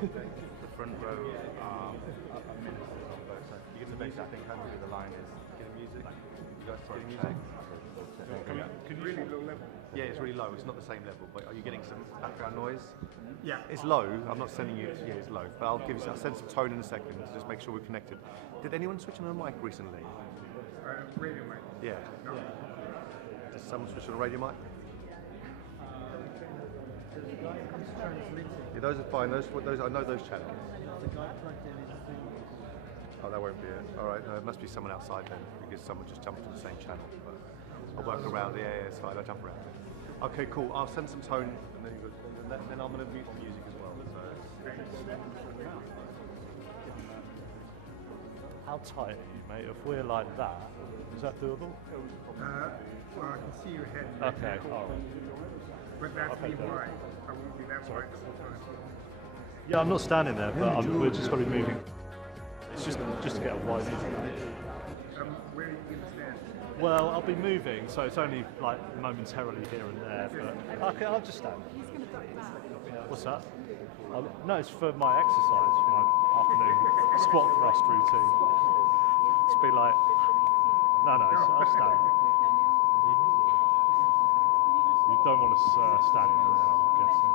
The front row are ministers on both sides. You get to basically, I think, hopefully the line is getting music. Like, you guys getting music? Can you really low level? Yeah, it's really low. It's not the same level, but are you getting some background noise? Yeah. It's low. I'm not sending you. Yeah, it's low. But I'll send some tone in a second to just make sure we're connected. Did anyone switch on a mic recently? Radio mic. Yeah. No. Did someone switch on a radio mic? Yeah, those are fine. Those I know those channels. Oh, that won't be it. All right, no, it must be someone outside then, because someone just jumped to the same channel. But I'll work around. Yeah, it's fine. I'll jump around. Okay, cool. I'll send some tone, and then I'm going to mute the music as well. So. How tight are you, mate? If we're like that, is that doable? Well, I can see your head. Okay, all right. But that's Okay, me then. wide. I won't be that wide the whole time. Yeah, I'm not standing there, but we're just going to be moving. It's just to get a wide view. Where are you going to stand? Well, I'll be moving, so it's only like momentarily here and there, but okay, I'll just stand. What's that? No, it's for my exercise, for my afternoon squat thrust routine. Just be like, no, I'll stand. You don't want us standing around, I'm guessing.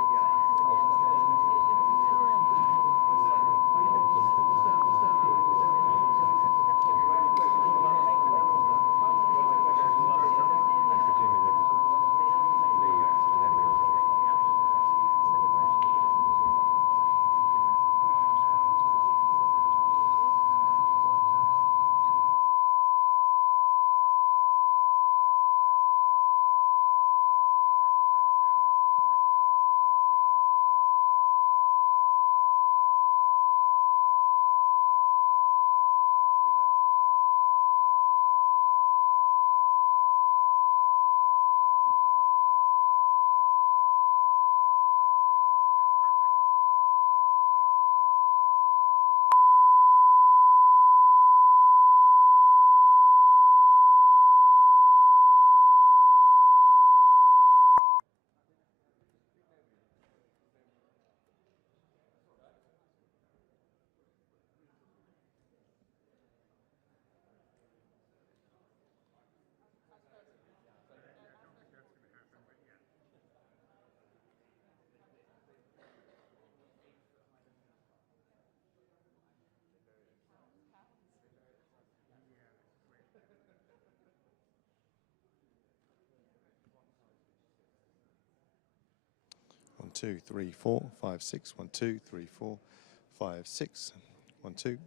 One, two, three, four, 5, 6. 1, 2, 3, 4, 5, 6. 1, 2.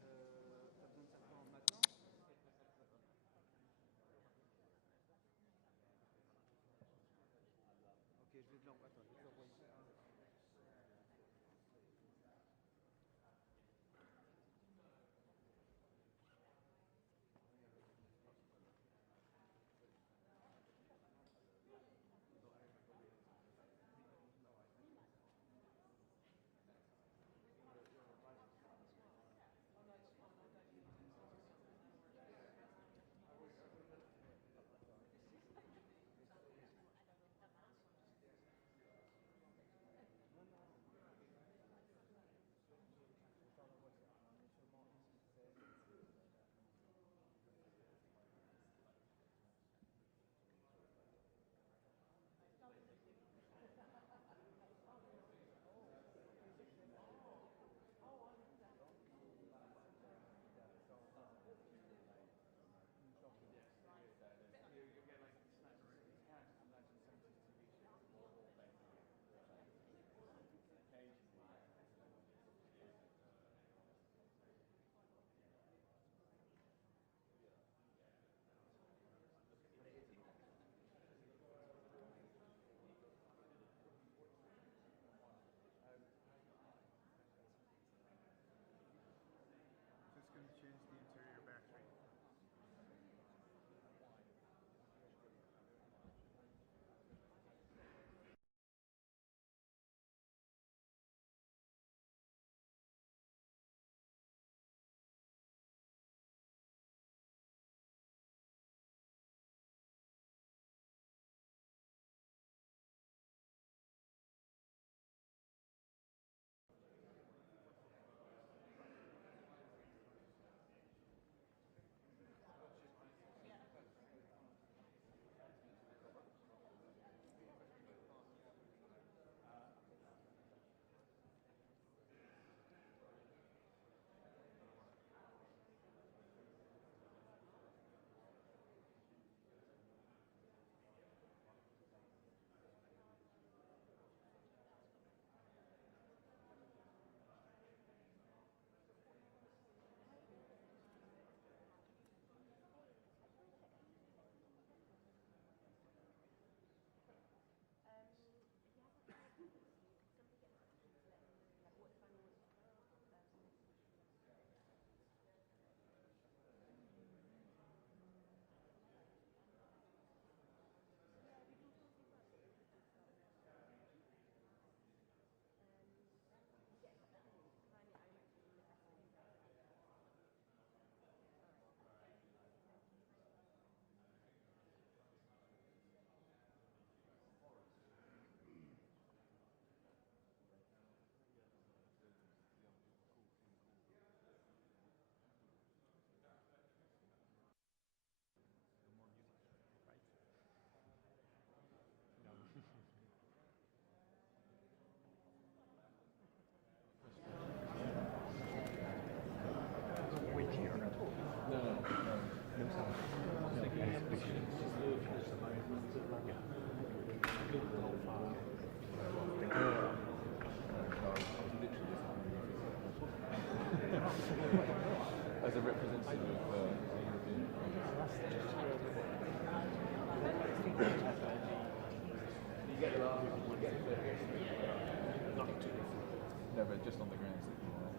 just on the grounds that you are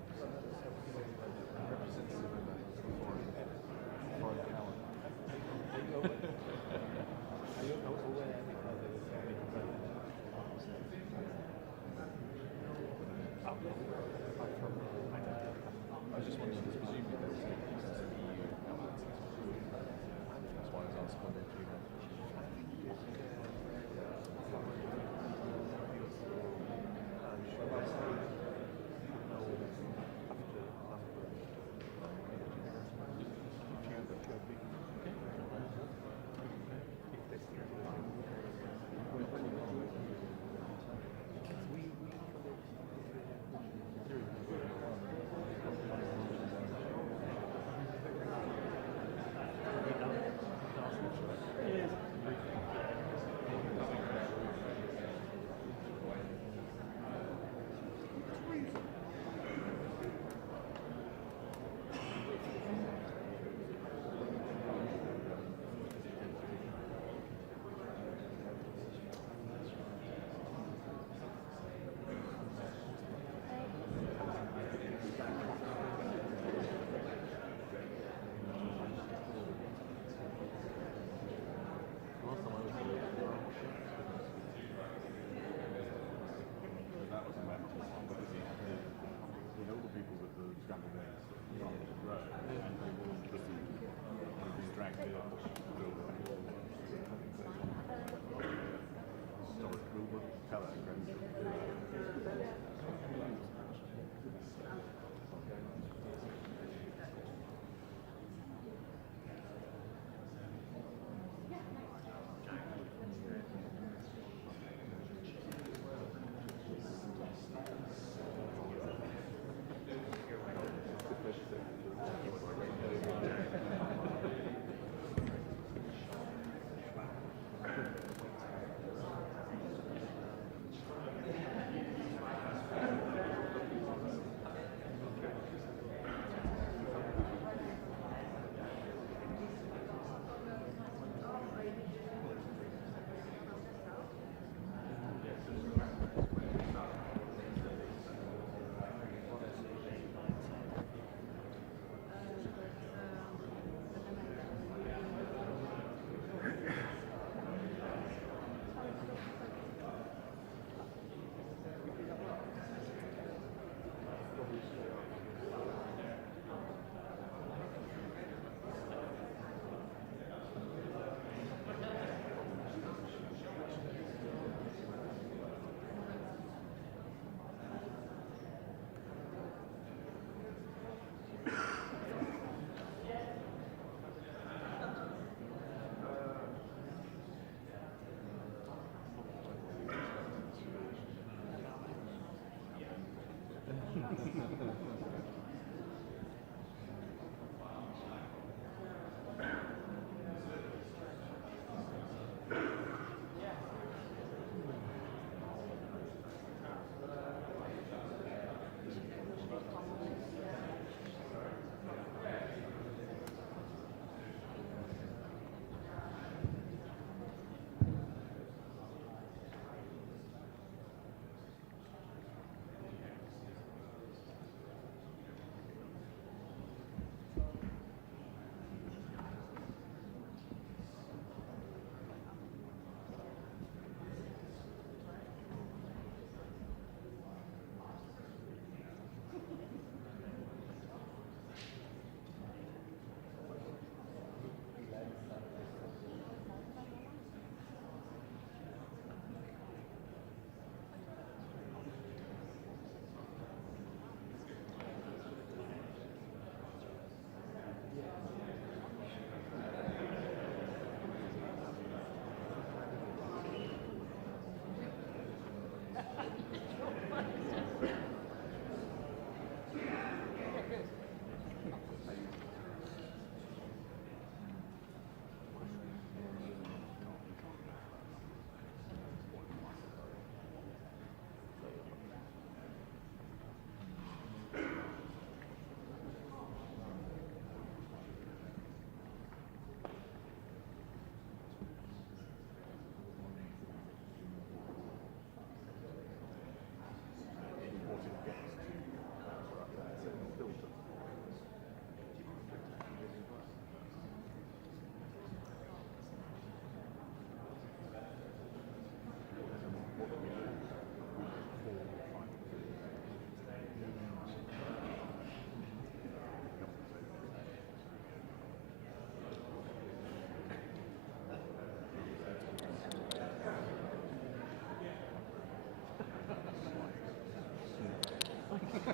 representative of a foreign power. I was just wondering, because presumably there was an existence of EU outlets. That's why I was asking whether if you had.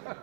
Just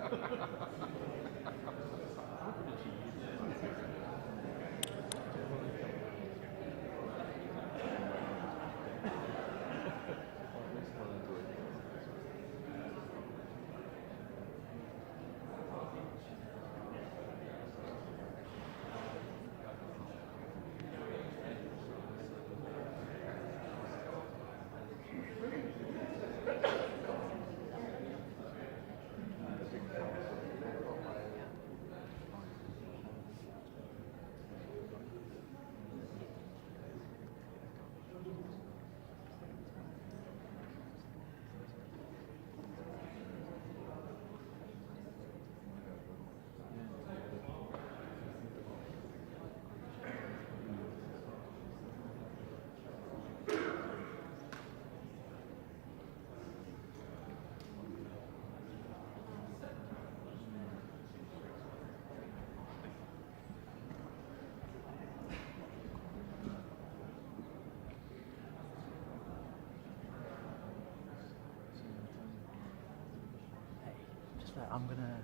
like, I'm gonna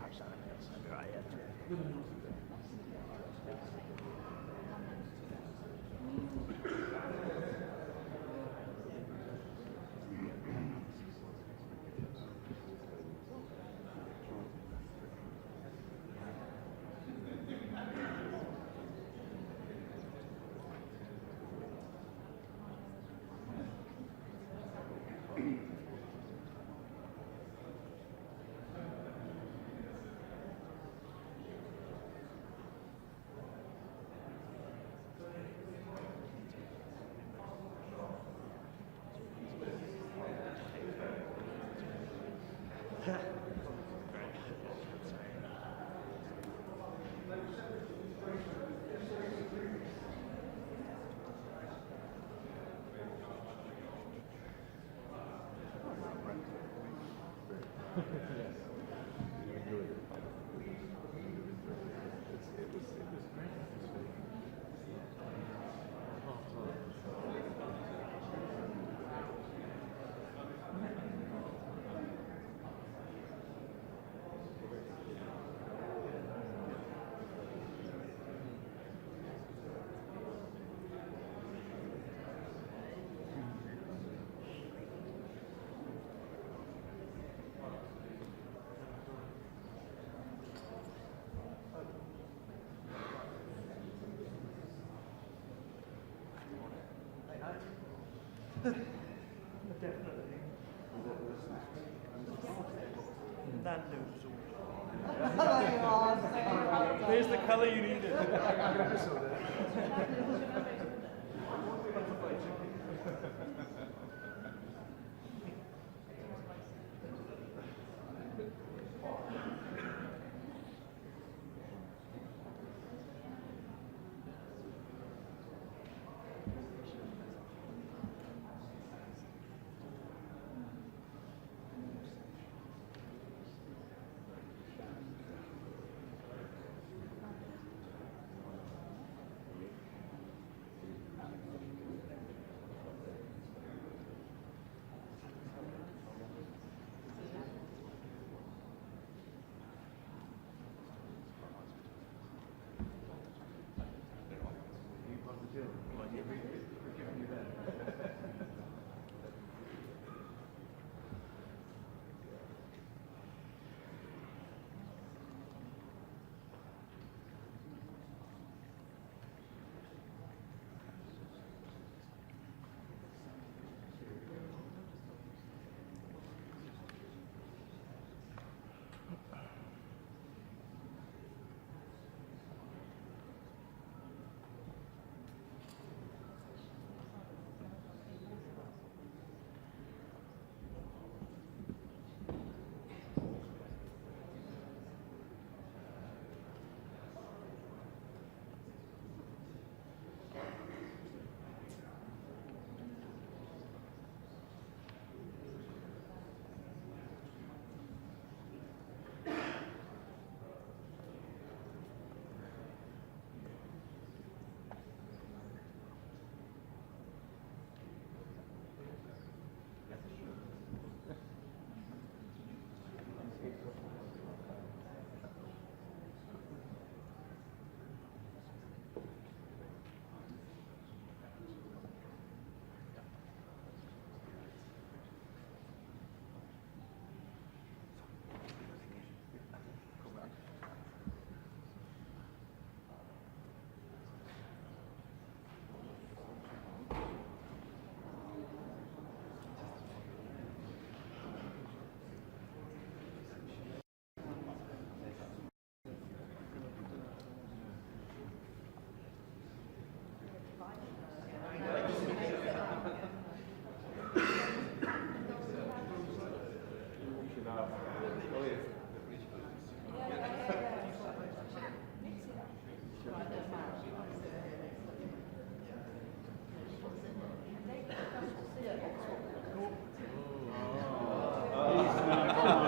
catch that. Right, yeah. Here's the colour you needed.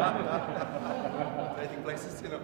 Taking places, you know.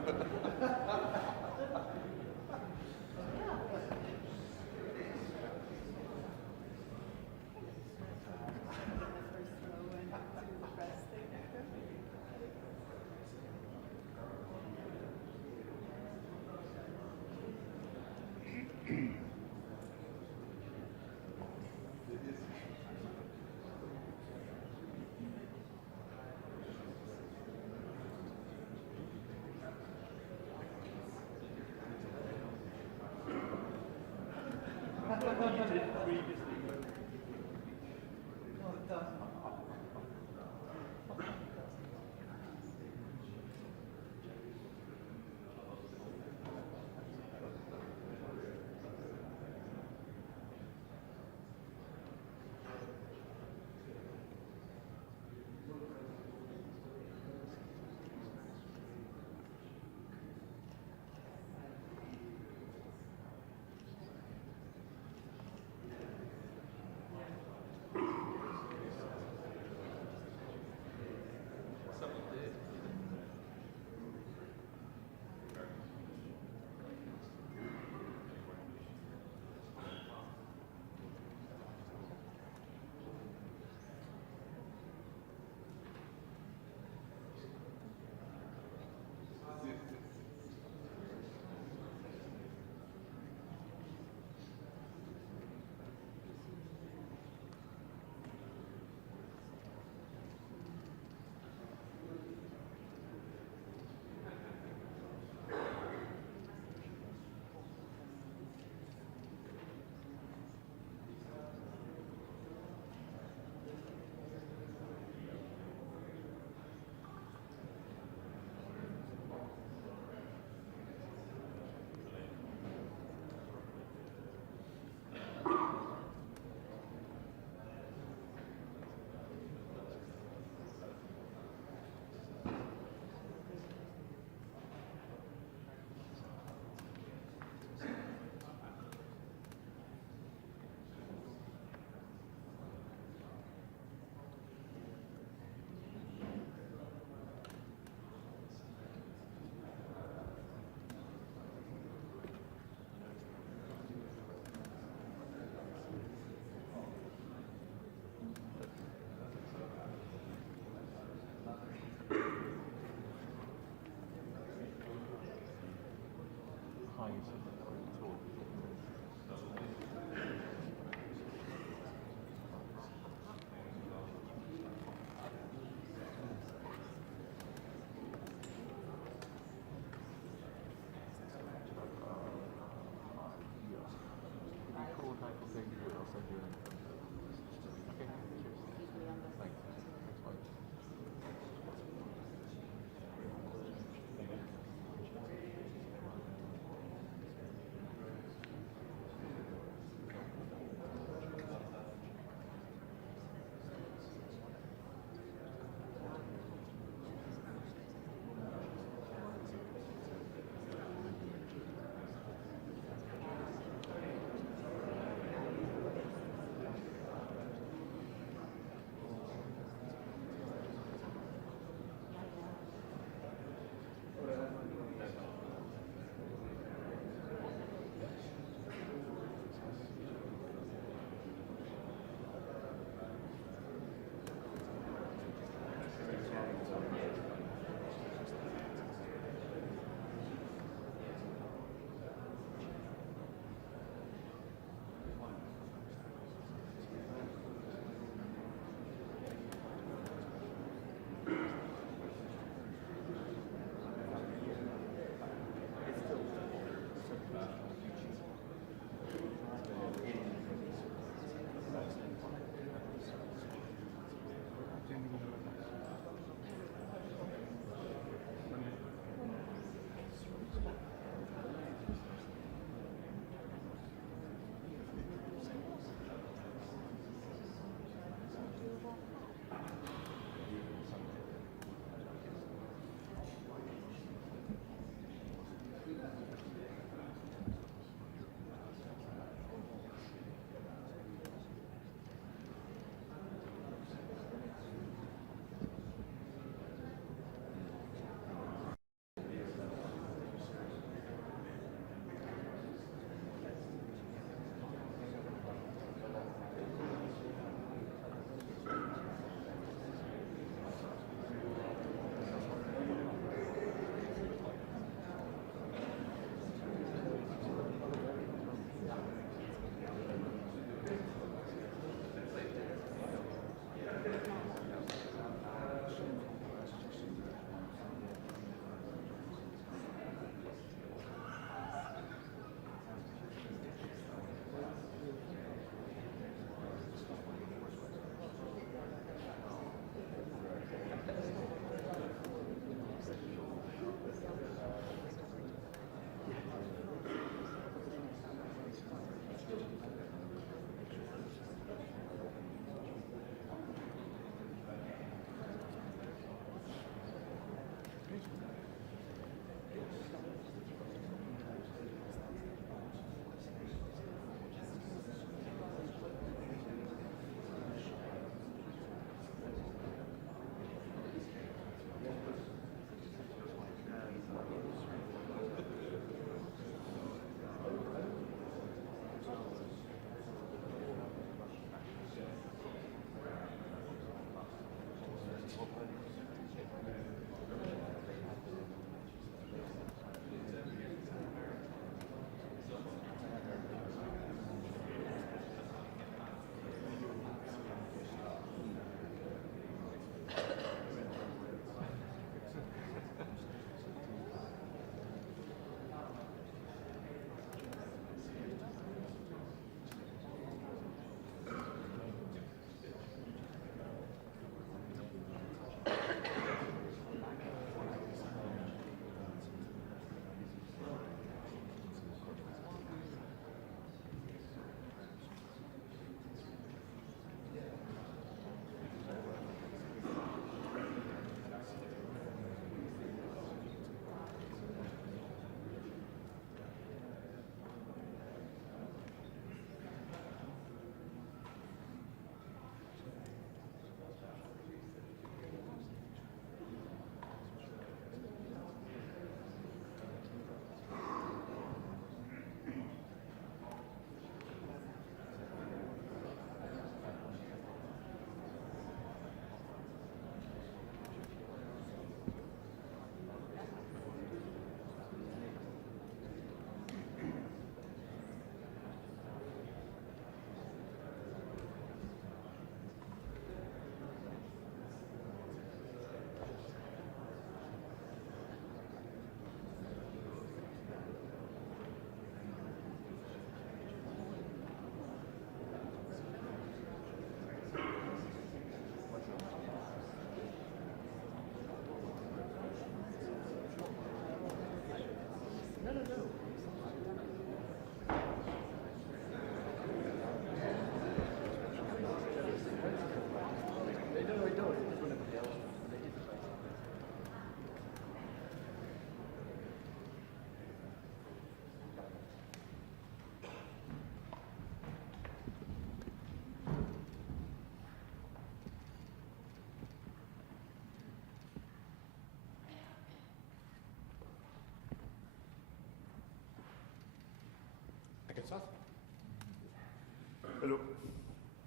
Hello.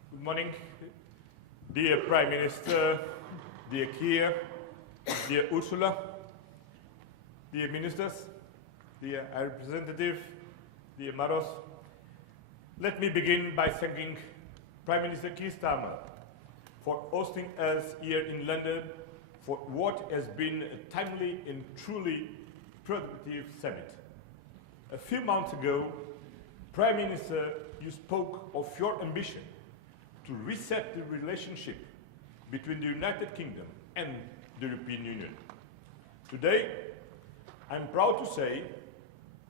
Good morning, dear Prime Minister, dear Keir, dear Ursula, dear ministers, dear High Representative, dear Maros. Let me begin by thanking Prime Minister Keir Starmer for hosting us here in London for what has been a timely and truly productive summit. A few months ago, Prime Minister, you spoke of your ambition to reset the relationship between the United Kingdom and the European Union. Today, I'm proud to say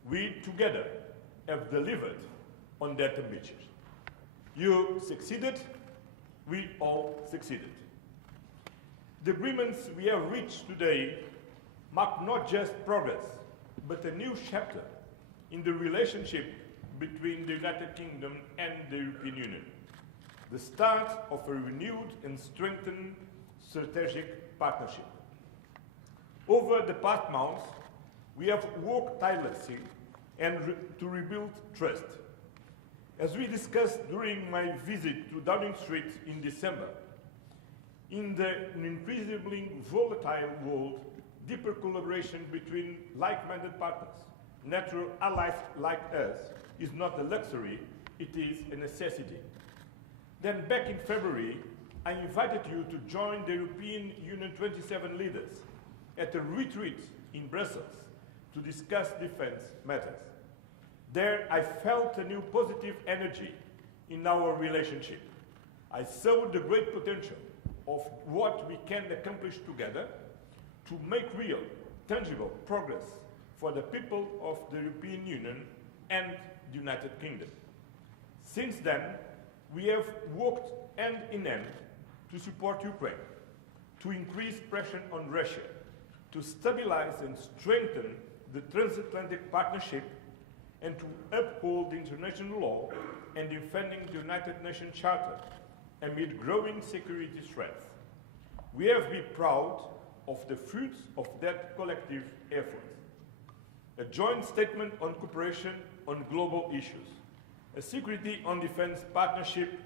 we together have delivered on that ambition. You succeeded, we all succeeded. The agreements we have reached today mark not just progress, but a new chapter in the relationship between the United Kingdom and the European Union, the start of a renewed and strengthened strategic partnership. Over the past months, we have worked tirelessly to rebuild trust. As we discussed during my visit to Downing Street in December, in an increasingly volatile world, deeper collaboration between like-minded partners, natural allies like us, is not a luxury, it is a necessity. Then back in February, I invited you to join the European Union 27 leaders at a retreat in Brussels to discuss defense matters. There I felt a new positive energy in our relationship. I saw the great potential of what we can accomplish together to make real, tangible progress for the people of the European Union and the United Kingdom. Since then, we have worked hand in hand to support Ukraine, to increase pressure on Russia, to stabilize and strengthen the transatlantic partnership, and to uphold international law and defending the United Nations Charter amid growing security threats. We have been proud of the fruits of that collective effort. A joint statement on cooperation on global issues, a security on defense partnership,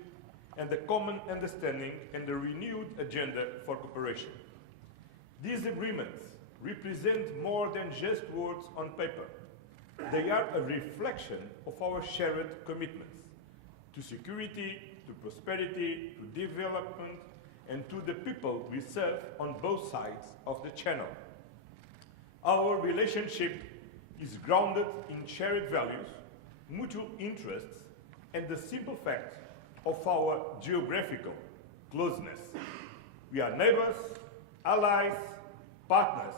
and a common understanding and a renewed agenda for cooperation. These agreements represent more than just words on paper. They are a reflection of our shared commitments to security, to prosperity, to development, and to the people we serve on both sides of the channel. Our relationship is grounded in shared values, mutual interests, and the simple fact of our geographical closeness. We are neighbors, allies, partners,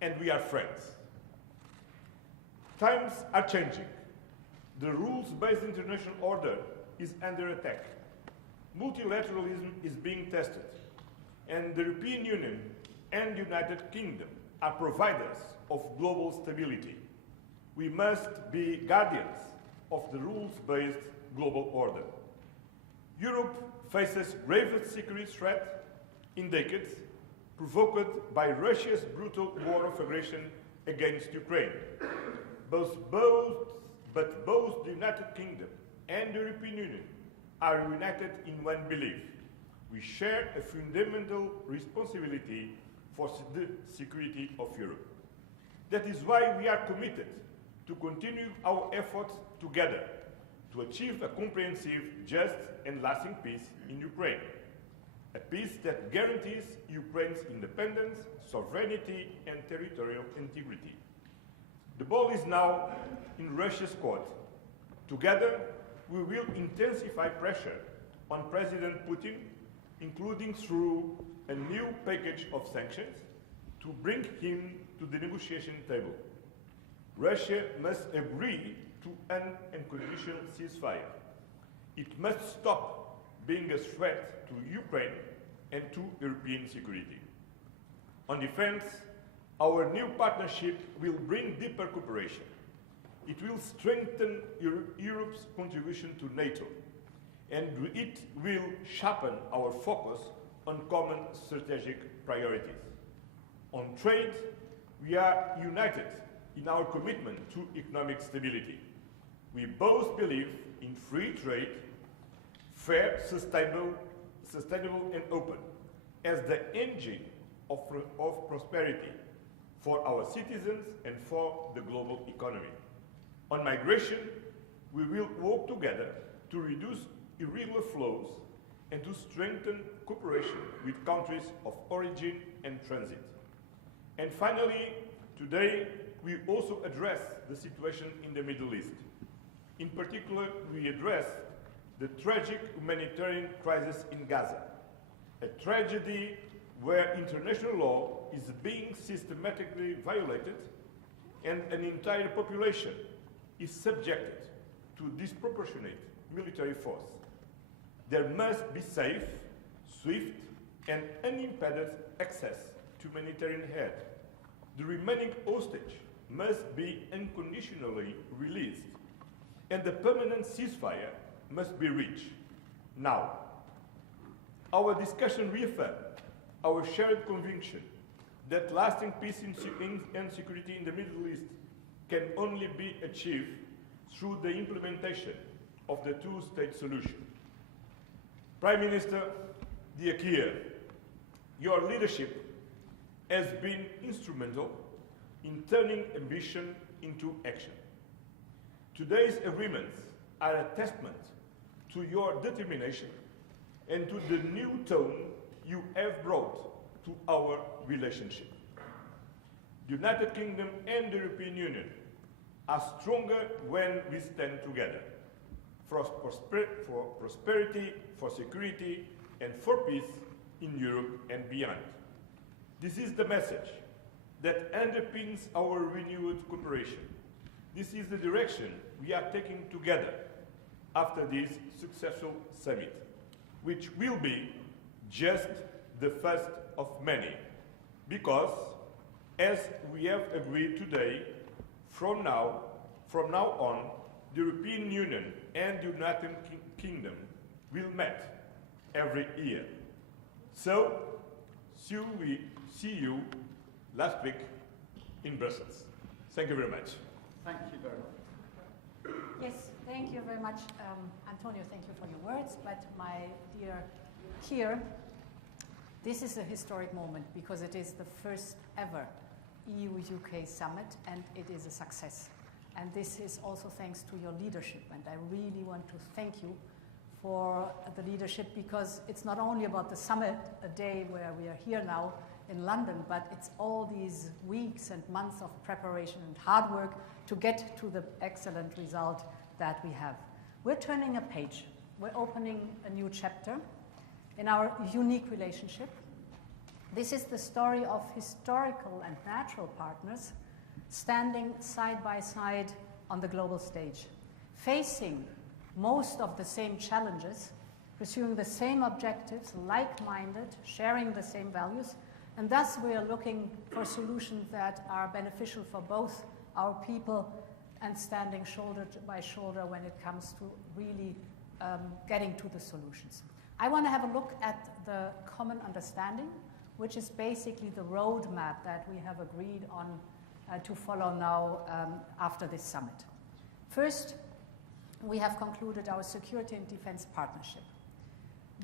and we are friends. Times are changing. The rules-based international order is under attack. Multilateralism is being tested, and the European Union and the United Kingdom are providers of global stability. We must be guardians of the rules-based global order. Europe faces gravest security threat in decades, provoked by Russia's brutal war of aggression against Ukraine. But both the United Kingdom and the European Union are united in one belief. We share a fundamental responsibility for the security of Europe. That is why we are committed to continue our efforts together to achieve a comprehensive, just and lasting peace in Ukraine. A peace that guarantees Ukraine's independence, sovereignty, and territorial integrity. The ball is now in Russia's court. Together, we will intensify pressure on President Putin, including through a new package of sanctions, to bring him to the negotiation table. Russia must agree to an unconditional ceasefire. It must stop being a threat to Ukraine and to European security. On defense, our new partnership will bring deeper cooperation. It will strengthen Europe's contribution to NATO, and it will sharpen our focus on common strategic priorities. On trade, we are united in our commitment to economic stability. We both believe in free trade, fair, sustainable and open, as the engine of prosperity for our citizens and for the global economy. On migration, we will work together to reduce irregular flows and to strengthen cooperation with countries of origin and transit. And finally, today, we also address the situation in the Middle East. In particular, we address the tragic humanitarian crisis in Gaza, a tragedy where international law is being systematically violated and an entire population is subjected to disproportionate military force. There must be safe, swift, and unimpeded access to humanitarian aid. The remaining hostage must be unconditionally released, and the permanent ceasefire must be reached now. Our discussion reaffirmed our shared conviction that lasting peace and security in the Middle East can only be achieved through the implementation of the two-state solution. Prime Minister Keir, your leadership has been instrumental in turning ambition into action. Today's agreements are a testament to your determination and to the new tone you have brought to our relationship. The United Kingdom and the European Union are stronger when we stand together for prosperity, for security, and for peace in Europe and beyond. This is the message that underpins our renewed cooperation. This is the direction we are taking together after this successful summit, which will be just the first of many, because, as we have agreed today, from now on, the European Union and the United Kingdom will meet every year. So, we see you last week in Brussels. Thank you very much. Thank you very much. Yes, thank you very much, Antonio. Thank you for your words. But my dear Keir, this is a historic moment because it is the first ever EU-UK summit, and it is a success. And this is also thanks to your leadership. And I really want to thank you for the leadership, because it's not only about the summit, a day where we are here now in London, but it's all these weeks and months of preparation and hard work to get to the excellent result that we have. We're turning a page. We're opening a new chapter in our unique relationship. This is the story of historical and natural partners standing side by side on the global stage, facing most of the same challenges, pursuing the same objectives, like-minded, sharing the same values, and thus we are looking for solutions that are beneficial for both our people and standing shoulder by shoulder when it comes to really getting to the solutions. I want to have a look at the common understanding, which is basically the roadmap that we have agreed on to follow now after this summit. First, we have concluded our security and defense partnership.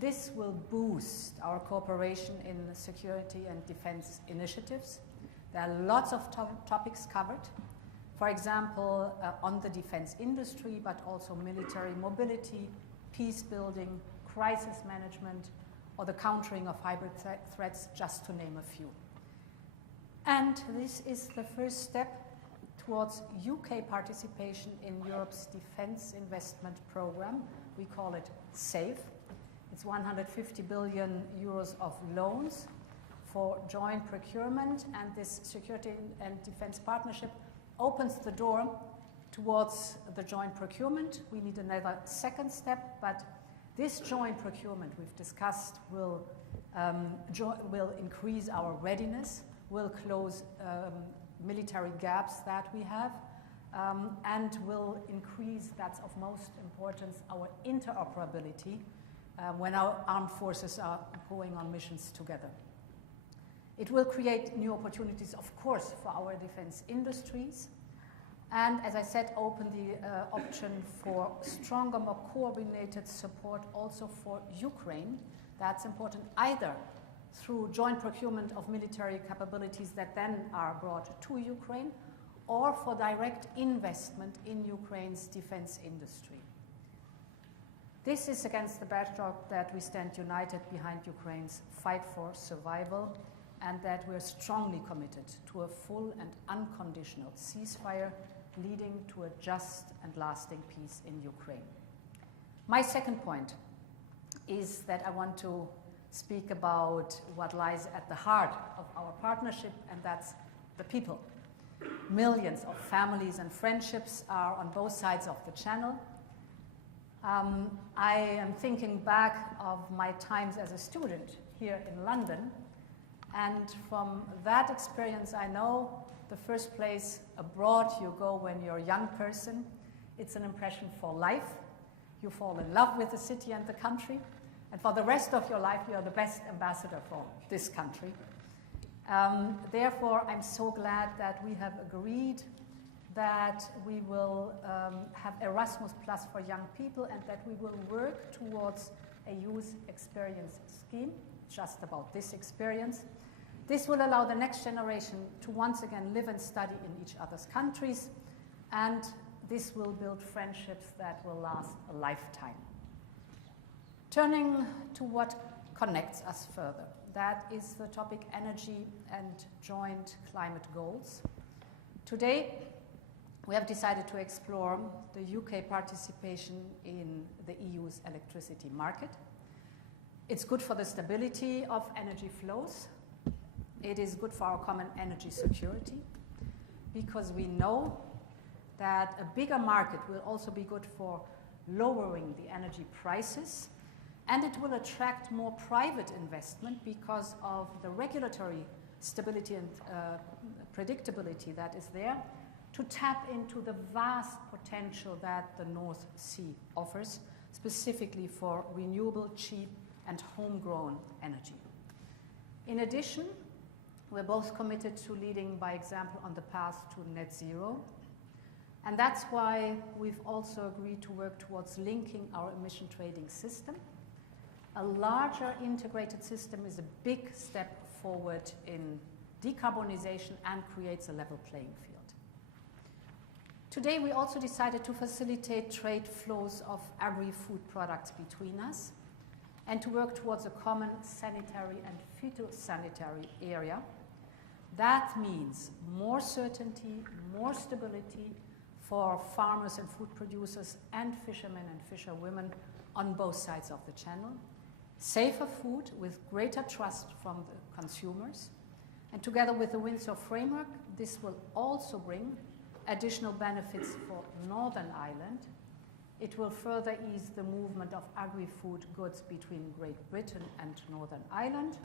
This will boost our cooperation in security and defense initiatives. There are lots of topics covered. For example, on the defense industry, but also military mobility, peace building, crisis management, or the countering of hybrid threats, just to name a few. And this is the first step towards UK participation in Europe's defense investment program. We call it SAFE. It's 150 billion euros of loans for joint procurement, and this security and defense partnership opens the door towards the joint procurement. We need another second step, but this joint procurement we've discussed will increase our readiness, will close military gaps that we have, and will increase, that's of most importance, our interoperability when our armed forces are going on missions together. It will create new opportunities, of course, for our defense industries, and, as I said, open the option for stronger, more coordinated support also for Ukraine. That's important either through joint procurement of military capabilities that then are brought to Ukraine, or for direct investment in Ukraine's defense industry. This is against the backdrop that we stand united behind Ukraine's fight for survival, and that we're strongly committed to a full and unconditional ceasefire leading to a just and lasting peace in Ukraine. My second point is that I want to speak about what lies at the heart of our partnership, and that's the people. Millions of families and friendships are on both sides of the channel. I am thinking back of my times as a student here in London, and from that experience I know the first place abroad you go when you're a young person, it's an impression for life. You fall in love with the city and the country, and for the rest of your life you are the best ambassador for this country. Therefore, I'm so glad that we have agreed that we will have Erasmus Plus for young people, and that we will work towards a youth experience scheme, just about this experience. This will allow the next generation to once again live and study in each other's countries, and this will build friendships that will last a lifetime. Turning to what connects us further, that is the topic energy and joint climate goals. Today, we have decided to explore the UK participation in the EU's electricity market. It's good for the stability of energy flows. It is good for our common energy security, because we know that a bigger market will also be good for lowering the energy prices, and it will attract more private investment because of the regulatory stability and predictability that is there, to tap into the vast potential that the North Sea offers, specifically for renewable, cheap, and homegrown energy. In addition, we're both committed to leading by example on the path to net zero, and that's why we've also agreed to work towards linking our emission trading system. A larger integrated system is a big step forward in decarbonization and creates a level playing field. Today, we also decided to facilitate trade flows of agri-food products between us, and to work towards a common sanitary and phytosanitary area. That means more certainty, more stability for farmers and food producers and fishermen and fisherwomen on both sides of the channel, safer food with greater trust from the consumers, and together with the Windsor framework, this will also bring additional benefits for Northern Ireland. It will further ease the movement of agri-food goods between Great Britain and Northern Ireland,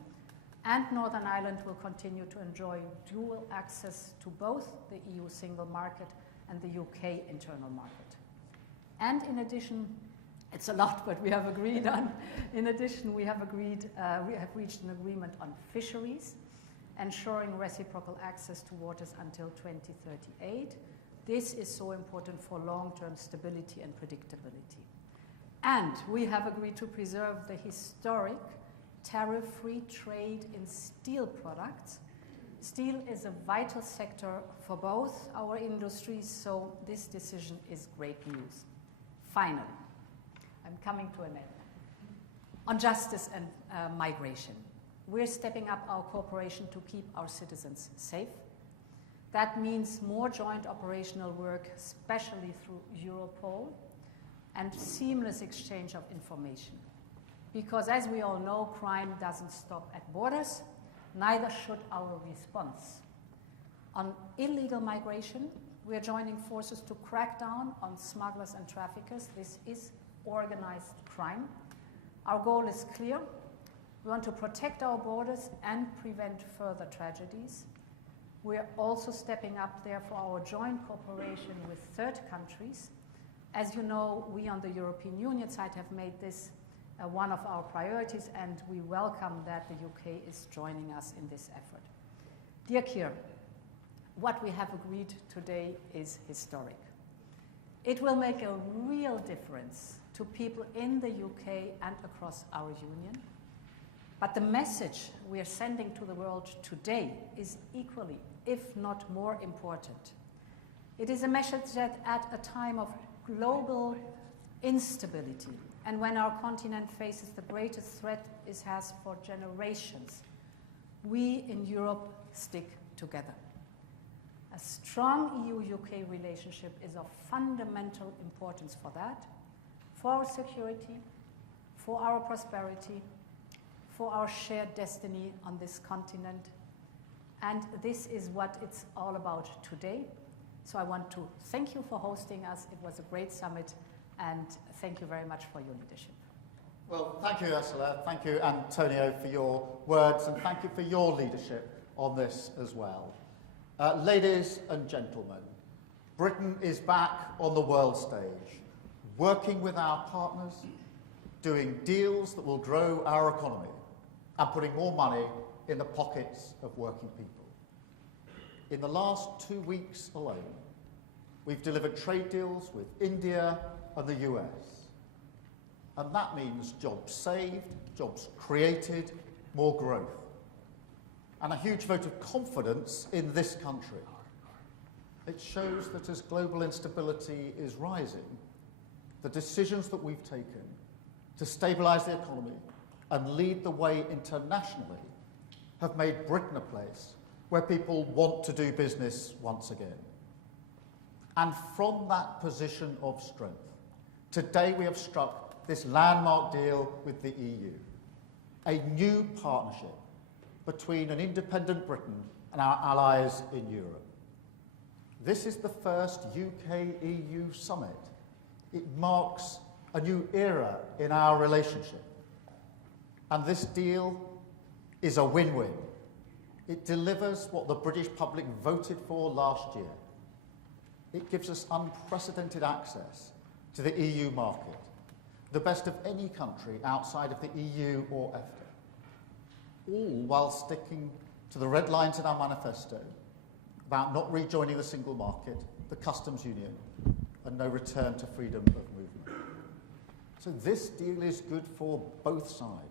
and Northern Ireland will continue to enjoy dual access to both the EU single market and the UK internal market. And in addition, it's a lot, but we have agreed on. In addition, we have reached an agreement on fisheries, ensuring reciprocal access to waters until 2038. This is so important for long-term stability and predictability. And we have agreed to preserve the historic tariff-free trade in steel products. Steel is a vital sector for both our industries, so this decision is great news. Finally, I'm coming to an end. On justice and migration, we're stepping up our cooperation to keep our citizens safe. That means more joint operational work, especially through Europol, and seamless exchange of information. Because as we all know, crime doesn't stop at borders, neither should our response. On illegal migration, we are joining forces to crack down on smugglers and traffickers. This is organized crime. Our goal is clear. We want to protect our borders and prevent further tragedies. We are also stepping up, therefore, our joint cooperation with third countries. As you know, we on the European Union side have made this one of our priorities, and we welcome that the UK is joining us in this effort. Dear Keir, what we have agreed today is historic. It will make a real difference to people in the UK and across our union. But the message we are sending to the world today is equally, if not more important. It is a message that at a time of global instability and when our continent faces the greatest threat it has for generations, we in Europe stick together. A strong EU-UK relationship is of fundamental importance for that, for our security, for our prosperity, for our shared destiny on this continent. And this is what it's all about today. So I want to thank you for hosting us. It was a great summit, and thank you very much for your leadership. Well, thank you, Ursula. Thank you, Antonio, for your words, and thank you for your leadership on this as well. Ladies and gentlemen, Britain is back on the world stage, working with our partners, doing deals that will grow our economy, and putting more money in the pockets of working people. In the last 2 weeks alone, we've delivered trade deals with India and the US. And that means jobs saved, jobs created, more growth, and a huge vote of confidence in this country. It shows that as global instability is rising, the decisions that we've taken to stabilise the economy and lead the way internationally have made Britain a place where people want to do business once again. And from that position of strength, today we have struck this landmark deal with the EU, a new partnership between an independent Britain and our allies in Europe. This is the first UK-EU summit. It marks a new era in our relationship. And this deal is a win-win. It delivers what the British public voted for last year. It gives us unprecedented access to the EU market, the best of any country outside of the EU or EFTA, all while sticking to the red lines in our manifesto about not rejoining the single market, the customs union, and no return to freedom of movement. So this deal is good for both sides.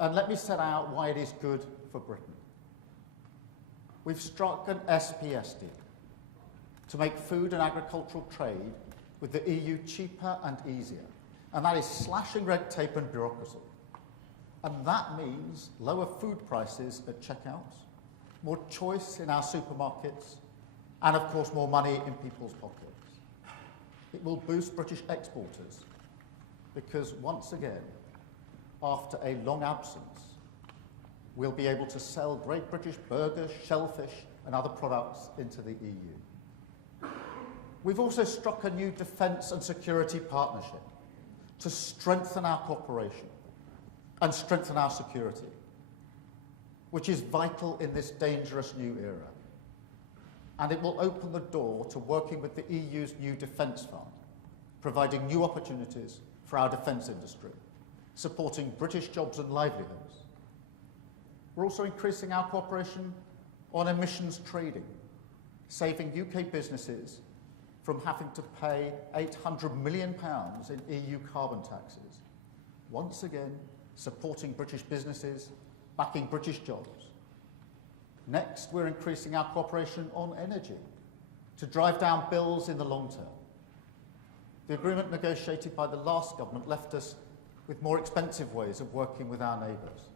And let me set out why it is good for Britain. We've struck an SPS deal to make food and agricultural trade with the EU cheaper and easier, and that is slashing red tape and bureaucracy. And that means lower food prices at checkouts, more choice in our supermarkets, and of course more money in people's pockets. It will boost British exporters because once again, after a long absence, we'll be able to sell great British burgers, shellfish, and other products into the EU. We've also struck a new defence and security partnership to strengthen our cooperation and strengthen our security, which is vital in this dangerous new era. And it will open the door to working with the EU's new defence fund, providing new opportunities for our defence industry, supporting British jobs and livelihoods. We're also increasing our cooperation on emissions trading, saving UK businesses from having to pay £800 million in EU carbon taxes. Once again, supporting British businesses, backing British jobs. Next, we're increasing our cooperation on energy to drive down bills in the long term. The agreement negotiated by the last government left us with more expensive ways of working with our neighbours,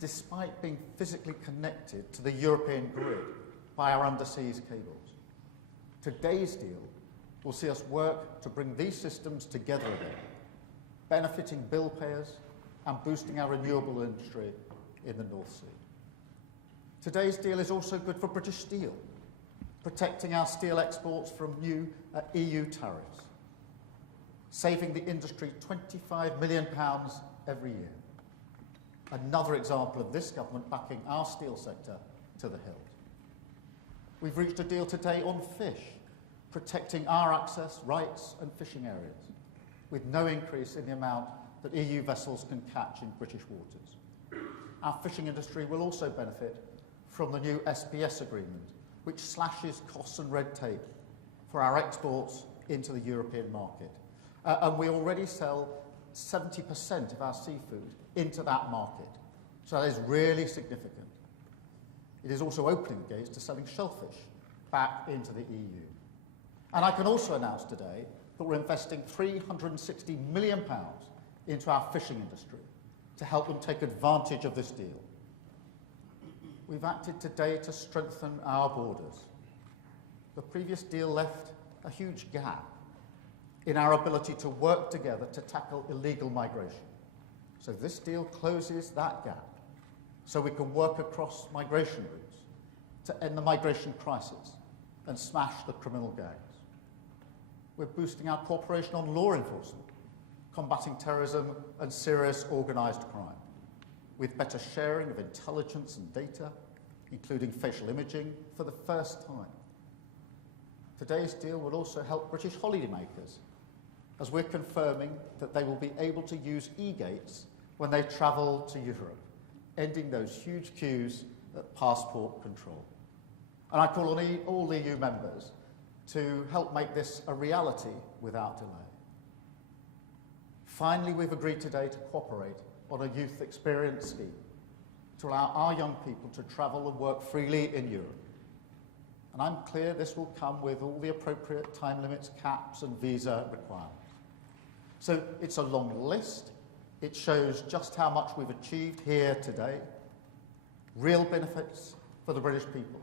despite being physically connected to the European grid by our underseas cables. Today's deal will see us work to bring these systems together again, benefiting bill payers and boosting our renewable industry in the North Sea. Today's deal is also good for British steel, protecting our steel exports from new EU tariffs, saving the industry £25 million every year. Another example of this government backing our steel sector to the hilt. We've reached a deal today on fish, protecting our access rights and fishing areas, with no increase in the amount that EU vessels can catch in British waters. Our fishing industry will also benefit from the new SPS agreement, which slashes costs and red tape for our exports into the European market. And we already sell 70% of our seafood into that market. So that is really significant. It is also opening the gates to selling shellfish back into the EU. And I can also announce today that we're investing £360 million into our fishing industry to help them take advantage of this deal. We've acted today to strengthen our borders. The previous deal left a huge gap in our ability to work together to tackle illegal migration. So this deal closes that gap so we can work across migration routes to end the migration crisis and smash the criminal gangs. We're boosting our cooperation on law enforcement, combating terrorism and serious organised crime, with better sharing of intelligence and data, including facial imaging, for the first time. Today's deal will also help British holidaymakers, as we're confirming that they will be able to use e-gates when they travel to Europe, ending those huge queues at passport control. And I call on all EU members to help make this a reality without delay. Finally, we've agreed today to cooperate on a youth experience scheme to allow our young people to travel and work freely in Europe. And I'm clear this will come with all the appropriate time limits, caps and visa requirements. So it's a long list. It shows just how much we've achieved here today. Real benefits for the British people.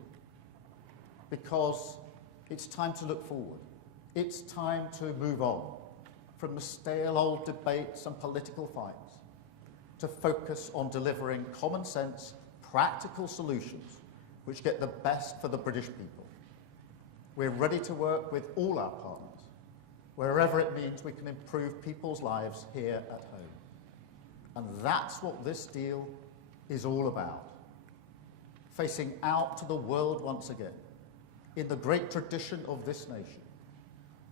Because it's time to look forward. It's time to move on from the stale old debates and political fights to focus on delivering common sense, practical solutions which get the best for the British people. We're ready to work with all our partners, wherever it means we can improve people's lives here at home. And that's what this deal is all about. Facing out to the world once again, in the great tradition of this nation,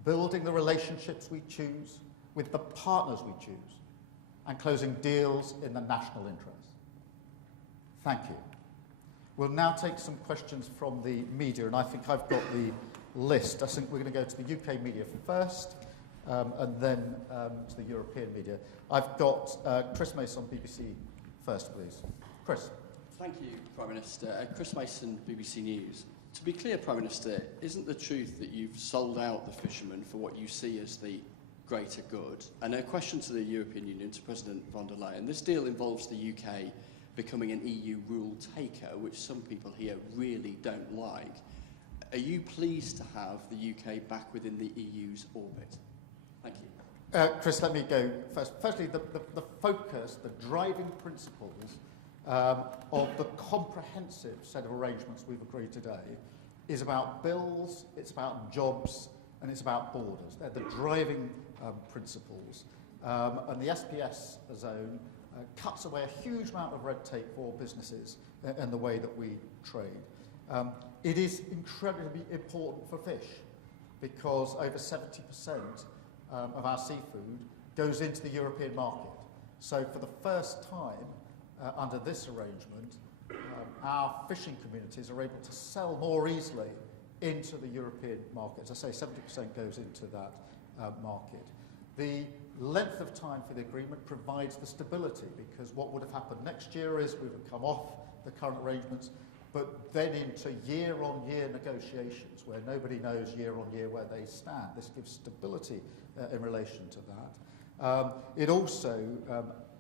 building the relationships we choose with the partners we choose, and closing deals in the national interest. Thank you. We'll now take some questions from the media, and I think I've got the list. I think we're going to go to the UK media first, and then to the European media. I've got Chris Mason, BBC first, please. Chris. Thank you, Prime Minister. Chris Mason, BBC News. To be clear, Prime Minister, isn't the truth that you've sold out the fishermen for what you see as the greater good? And a question to the European Union, to President von der Leyen. This deal involves the UK becoming an EU rule taker, which some people here really don't like. Are you pleased to have the UK back within the EU's orbit? Thank you. Chris, let me go first. Firstly, the focus, the driving principles of the comprehensive set of arrangements we've agreed today is about bills, it's about jobs, and it's about borders. They're the driving principles. And the SPS zone cuts away a huge amount of red tape for businesses in the way that we trade. It is incredibly important for fish because over 70% of our seafood goes into the European market. So for the first time, under this arrangement, our fishing communities are able to sell more easily into the European market. As I say, 70% goes into that market. The length of time for the agreement provides the stability, because what would have happened next year is we would come off the current arrangements, but then into year-on-year negotiations where nobody knows year-on-year where they stand. This gives stability in relation to that. It also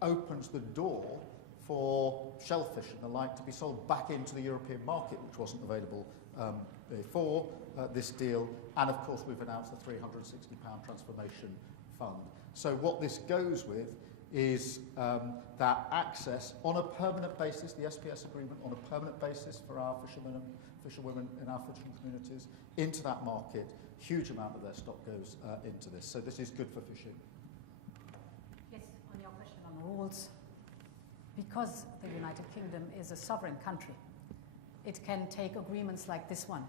opens the door for shellfish and the like to be sold back into the European market, which wasn't available before this deal. And of course, we've announced the £360 transformation fund. So what this goes with is that access on a permanent basis, the SPS agreement on a permanent basis for our fishermen and fisherwomen in our fishing communities into that market. Huge amount of their stock goes into this. So this is good for fishing. Yes, on your question on the rules. Because the United Kingdom is a sovereign country, it can take agreements like this one,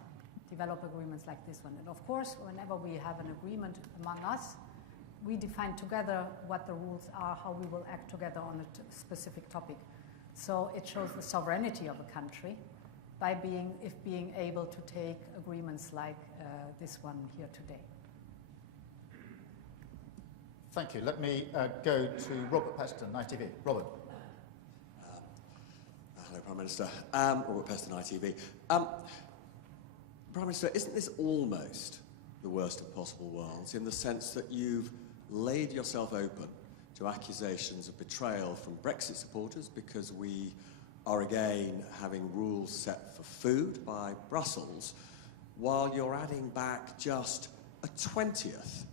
develop agreements like this one. And of course, whenever we have an agreement among us, we define together what the rules are, how we will act together on a specific topic. So it shows the sovereignty of a country, by being able to take agreements like this one here today. Thank you. Let me go to Robert Peston, ITV. Robert. Hello, Prime Minister. Robert Peston, ITV. Prime Minister, isn't this almost the worst of possible worlds in the sense that you've laid yourself open to accusations of betrayal from Brexit supporters because we are again having rules set for food by Brussels, while you're adding back just a 20th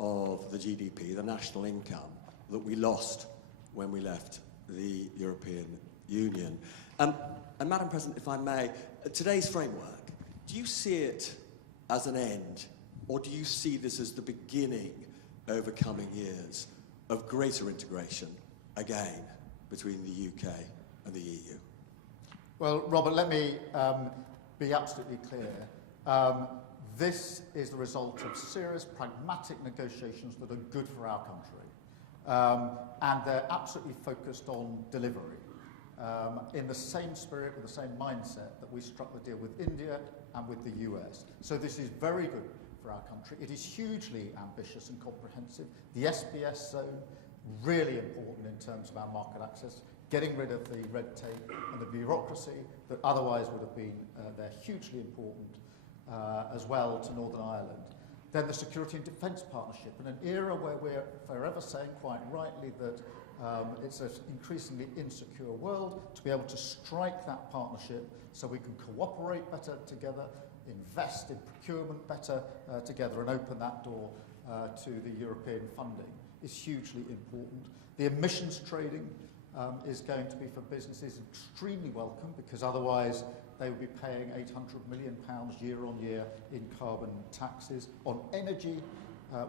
of the GDP, the national income, that we lost when we left the European Union. And Madam President, if I may, today's framework, do you see it as an end, or do you see this as the beginning over coming years of greater integration, again, between the UK and the EU? Well, Robert, let me be absolutely clear. This is the result of serious, pragmatic negotiations that are good for our country. And they're absolutely focused on delivery. In the same spirit, with the same mindset that we struck the deal with India and with the US. So this is very good for our country. It is hugely ambitious and comprehensive. The SBS zone, really important in terms of our market access, getting rid of the red tape and the bureaucracy that otherwise would have been there, hugely important as well to Northern Ireland. Then the security and defence partnership, in an era where we're forever saying quite rightly that it's an increasingly insecure world, to be able to strike that partnership so we can cooperate better together, invest in procurement better together, and open that door to the European funding is hugely important. The emissions trading is going to be for businesses extremely welcome, because otherwise they would be paying £800 million year on year in carbon taxes. On energy,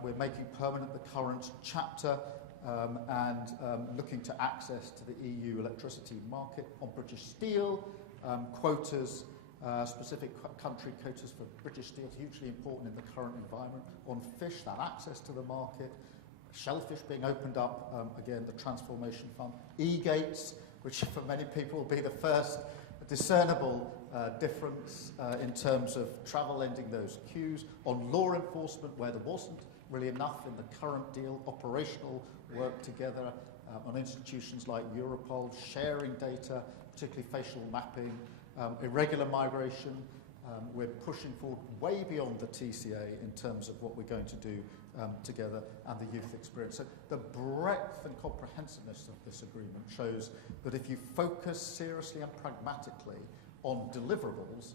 we're making permanent the current chapter and looking to access to the EU electricity market. On British steel, quotas, specific country quotas for British steel, hugely important in the current environment. On fish, that access to the market. Shellfish being opened up, again, the Transformation Fund. E-gates, which for many people will be the first discernible difference in terms of travel ending those queues. On law enforcement, where there wasn't really enough in the current deal, operational work together on institutions like Europol, sharing data, particularly facial mapping, irregular migration. We're pushing forward way beyond the TCA in terms of what we're going to do together, and the youth experience. So the breadth and comprehensiveness of this agreement shows that if you focus seriously and pragmatically on deliverables,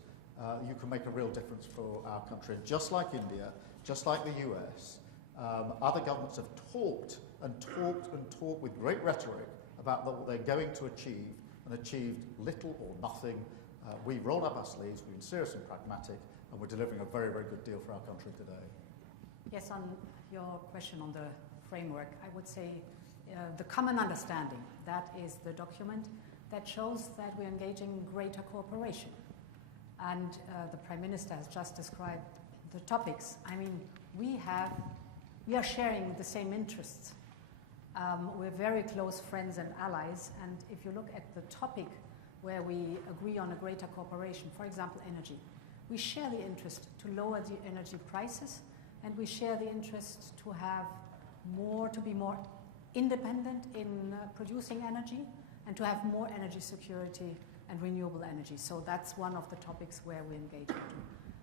you can make a real difference for our country. And just like India, just like the US, other governments have talked and talked and talked with great rhetoric about what they're going to achieve, and achieved little or nothing. We rolled up our sleeves, we've been serious and pragmatic, and we're delivering a very, very good deal for our country today. Yes, on your question on the framework, I would say the common understanding, that is the document that shows that we're engaging in greater cooperation. And the Prime Minister has just described the topics. I mean, we are sharing the same interests. We're very close friends and allies, and if you look at the topic where we agree on a greater cooperation, for example, energy, we share the interest to lower the energy prices, and we share the interest to be more independent in producing energy, and to have more energy security and renewable energy. So that's one of the topics where we engage into.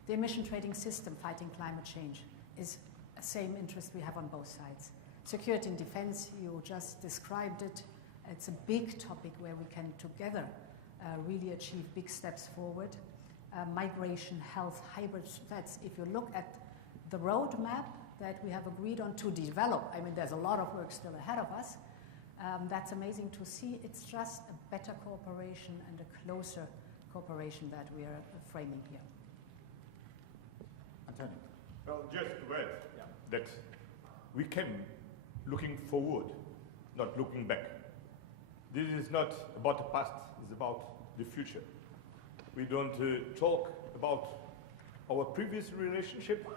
The emission trading system, fighting climate change, is the same interest we have on both sides. Security and defense, you just described it. It's a big topic where we can together really achieve big steps forward. Migration, health, hybrid threats. If you look at the roadmap that we have agreed on to develop, I mean, there's a lot of work still ahead of us. That's amazing to see. It's just a better cooperation and a closer cooperation that we are framing here. Antonio. Well, just to add that we came looking forward, not looking back. This is not about the past, it's about the future. We don't talk about our previous relationship,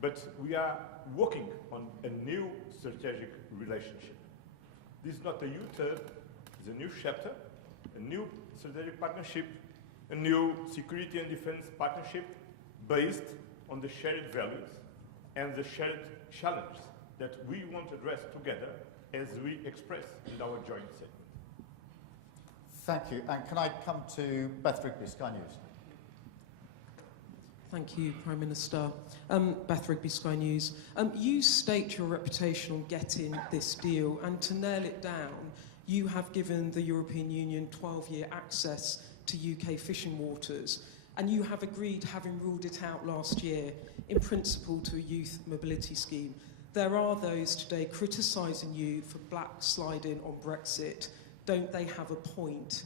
but we are working on a new strategic relationship. This is not a U-turn, it's a new chapter, a new strategic partnership a new security and defense partnership based on the shared values and the shared challenges that we want to address together as we express in our joint statement. Thank you. And can I come to Beth Rigby, Sky News? Thank you, Prime Minister. Beth Rigby, Sky News. You state your reputation on getting this deal, and to nail it down, you have given the European Union 12-year access to UK fishing waters, and you have agreed, having ruled it out last year, in principle to a youth mobility scheme. There are those today criticising you for backsliding on Brexit. Don't they have a point?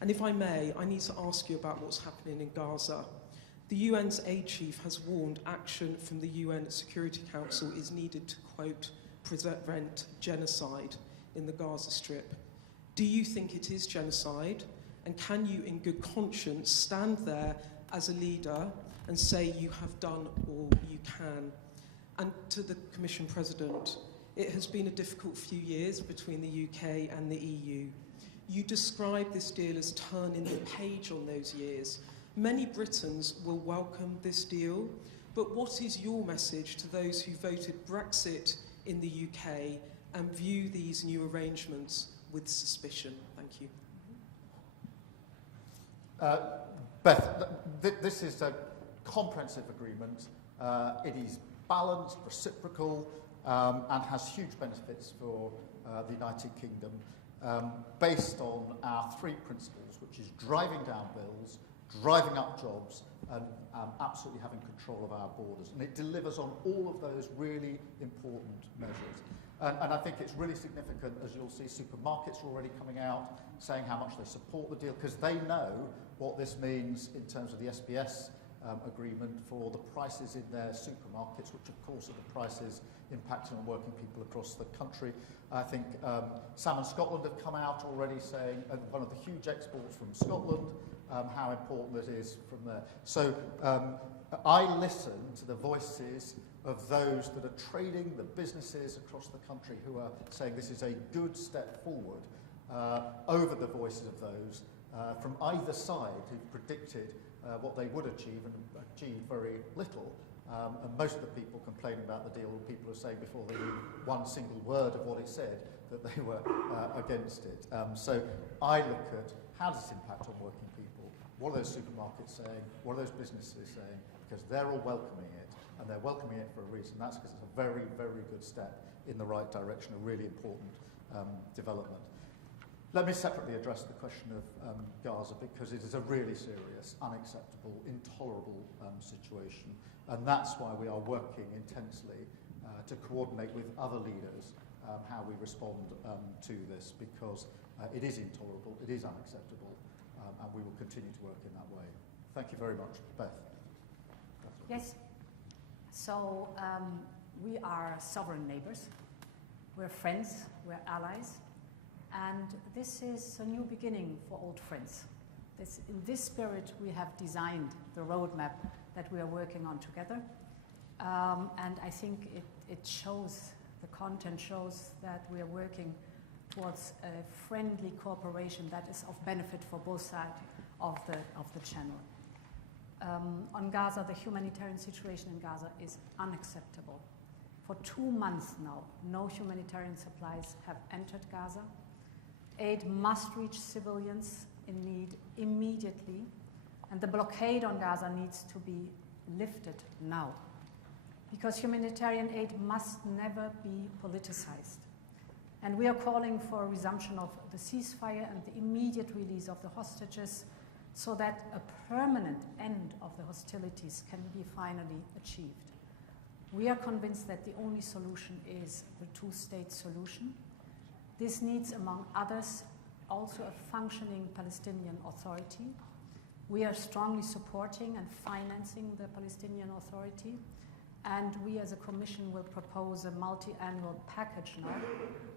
And if I may, I need to ask you about what's happening in Gaza. The UN's aid chief has warned action from the UN Security Council is needed to, quote, prevent genocide in the Gaza Strip. Do you think it is genocide? And can you, in good conscience, stand there as a leader and say you have done all you can? And to the Commission President, it has been a difficult few years between the UK and the EU. You describe this deal as turning the page on those years. Many Britons will welcome this deal, but what is your message to those who voted Brexit in the UK and view these new arrangements with suspicion? Thank you. Beth, this is a comprehensive agreement. It is balanced, reciprocal, and has huge benefits for the United Kingdom, based on our three principles, which is driving down bills, driving up jobs, and absolutely having control of our borders. And it delivers on all of those really important measures. And I think it's really significant, as you'll see, supermarkets are already coming out saying how much they support the deal, because they know what this means in terms of the SBS agreement for the prices in their supermarkets, which of course are the prices impacting on working people across the country. I think Salmon Scotland have come out already saying, one of the huge exports from Scotland, how important it is from there. So I listen to the voices of those that are trading, the businesses across the country who are saying this is a good step forward, over the voices of those from either side who've predicted what they would achieve and achieved very little. And most of the people complaining about the deal, people are saying before they knew one single word of what it said that they were against it. So I look at how does this impact on working people? What are those supermarkets saying? What are those businesses saying? Because they're all welcoming it, and they're welcoming it for a reason. That's because it's a very, very good step in the right direction, a really important development. Let me separately address the question of Gaza, because it is a really serious, unacceptable, intolerable situation. And that's why we are working intensely to coordinate with other leaders how we respond to this, because it is intolerable, it is unacceptable, and we will continue to work in that way. Thank you very much. Beth. Yes. So we are sovereign neighbours. We're friends, we're allies. And this is a new beginning for old friends. In this spirit, we have designed the roadmap that we are working on together. And I think it shows, the content shows that we are working towards a friendly cooperation that is of benefit for both sides of the channel. On Gaza, the humanitarian situation in Gaza is unacceptable. For 2 months now, no humanitarian supplies have entered Gaza. Aid must reach civilians in need immediately, and the blockade on Gaza needs to be lifted now, because humanitarian aid must never be politicized. And we are calling for a resumption of the ceasefire and the immediate release of the hostages, so that a permanent end of the hostilities can be finally achieved. We are convinced that the only solution is the two-state solution. This needs, among others, also a functioning Palestinian Authority. We are strongly supporting and financing the Palestinian Authority, and we as a Commission will propose a multi-annual package now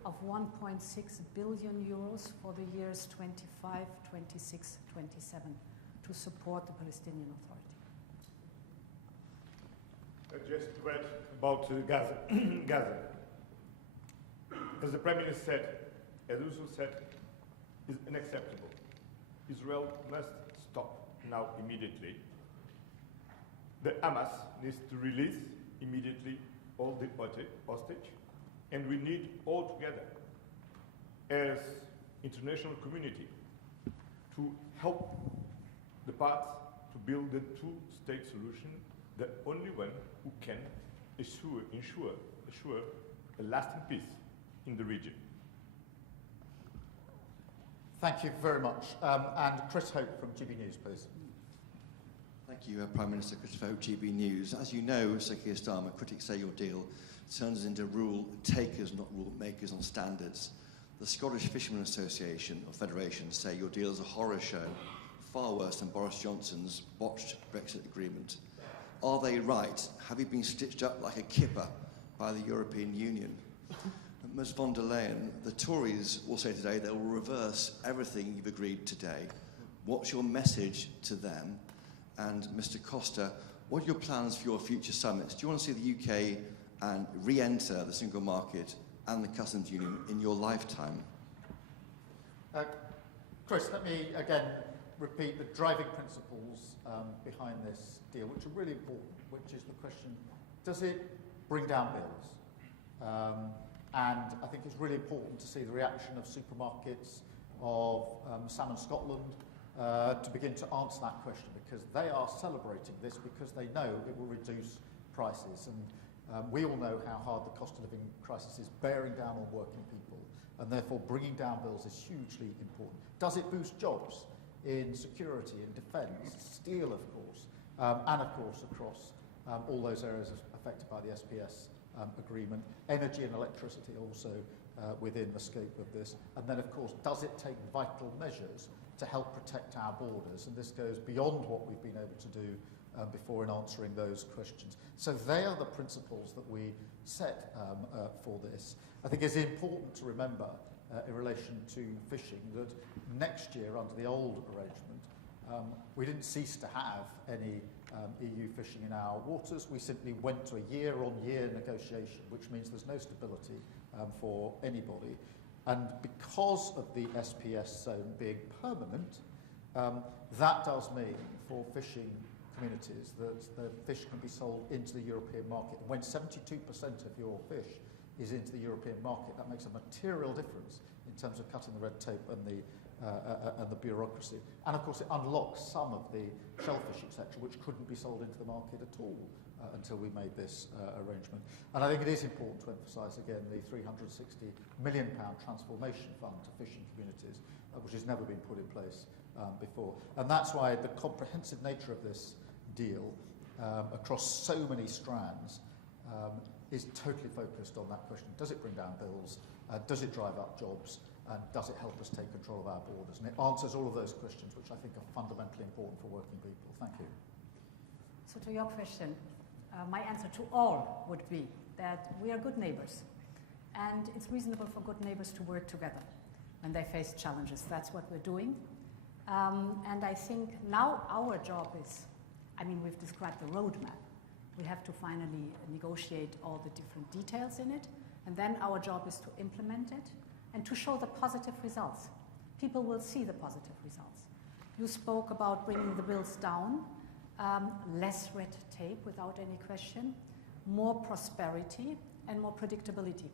of 1.6 billion euros for the years 25, 26, 27 to support the Palestinian Authority. Just to add about Gaza. Gaza. As the Prime Minister said, as Ursula said, is unacceptable. Israel must stop. now immediately. The Hamas needs to release immediately all the hostage, and we need all together as international community to help the parts to build the two-state solution, the only one who can ensure a lasting peace in the region. Thank you very much. And Chris Hope from GB News, please. Thank you, Prime Minister Christopher Hope, GB News. As you know, Sir Keir Starmer, critics say your deal turns us into rule takers, not rule makers on standards. The Scottish Fishermen Association or Federation say your deal is a horror show, far worse than Boris Johnson's botched Brexit agreement. Are they right? Have you been stitched up like a kipper by the European Union? Ms von der Leyen, the Tories will say today they will reverse everything you've agreed today. What's your message to them? And Mr Costa, what are your plans for your future summits? Do you want to see the UK and re-enter the single market and the customs union in your lifetime? Chris, let me again repeat the driving principles behind this deal, which are really important, which is the question, does it bring down bills? And I think it's really important to see the reaction of supermarkets, of Salmon Scotland, to begin to answer that question, because they are celebrating this because they know it will reduce prices. And we all know how hard the cost of living crisis is bearing down on working people, and therefore bringing down bills is hugely important. Does it boost jobs in security, in defence, steel, of course, and of course across all those areas affected by the SPS agreement, energy and electricity also within the scope of this. And then, of course, does it take vital measures to help protect our borders? And this goes beyond what we've been able to do before in answering those questions. So they are the principles that we set for this. I think it's important to remember in relation to fishing that next year, under the old arrangement, we didn't cease to have any EU fishing in our waters. We simply went to a year-on-year negotiation, which means there's no stability for anybody. And because of the SPS zone being permanent, that does mean for fishing communities that the fish can be sold into the European market. And when 72% of your fish is into the European market, that makes a material difference in terms of cutting the red tape and the bureaucracy. And of course it unlocks some of the shellfish, etc., which couldn't be sold into the market at all until we made this arrangement. And I think it is important to emphasise again the £360 million transformation fund to fishing communities, which has never been put in place before. And that's why the comprehensive nature of this deal across so many strands is totally focused on that question. Does it bring down bills? Does it drive up jobs? And does it help us take control of our borders? And it answers all of those questions, which I think are fundamentally important for working people. Thank you. So to your question, my answer to all would be that we are good neighbours. And it's reasonable for good neighbours to work together when they face challenges. That's what we're doing. And I think now our job is, I mean, we've described the roadmap. We have to finally negotiate all the different details in it. And then our job is to implement it and to show the positive results. People will see the positive results. You spoke about bringing the bills down, less red tape without any question, more prosperity and more predictability.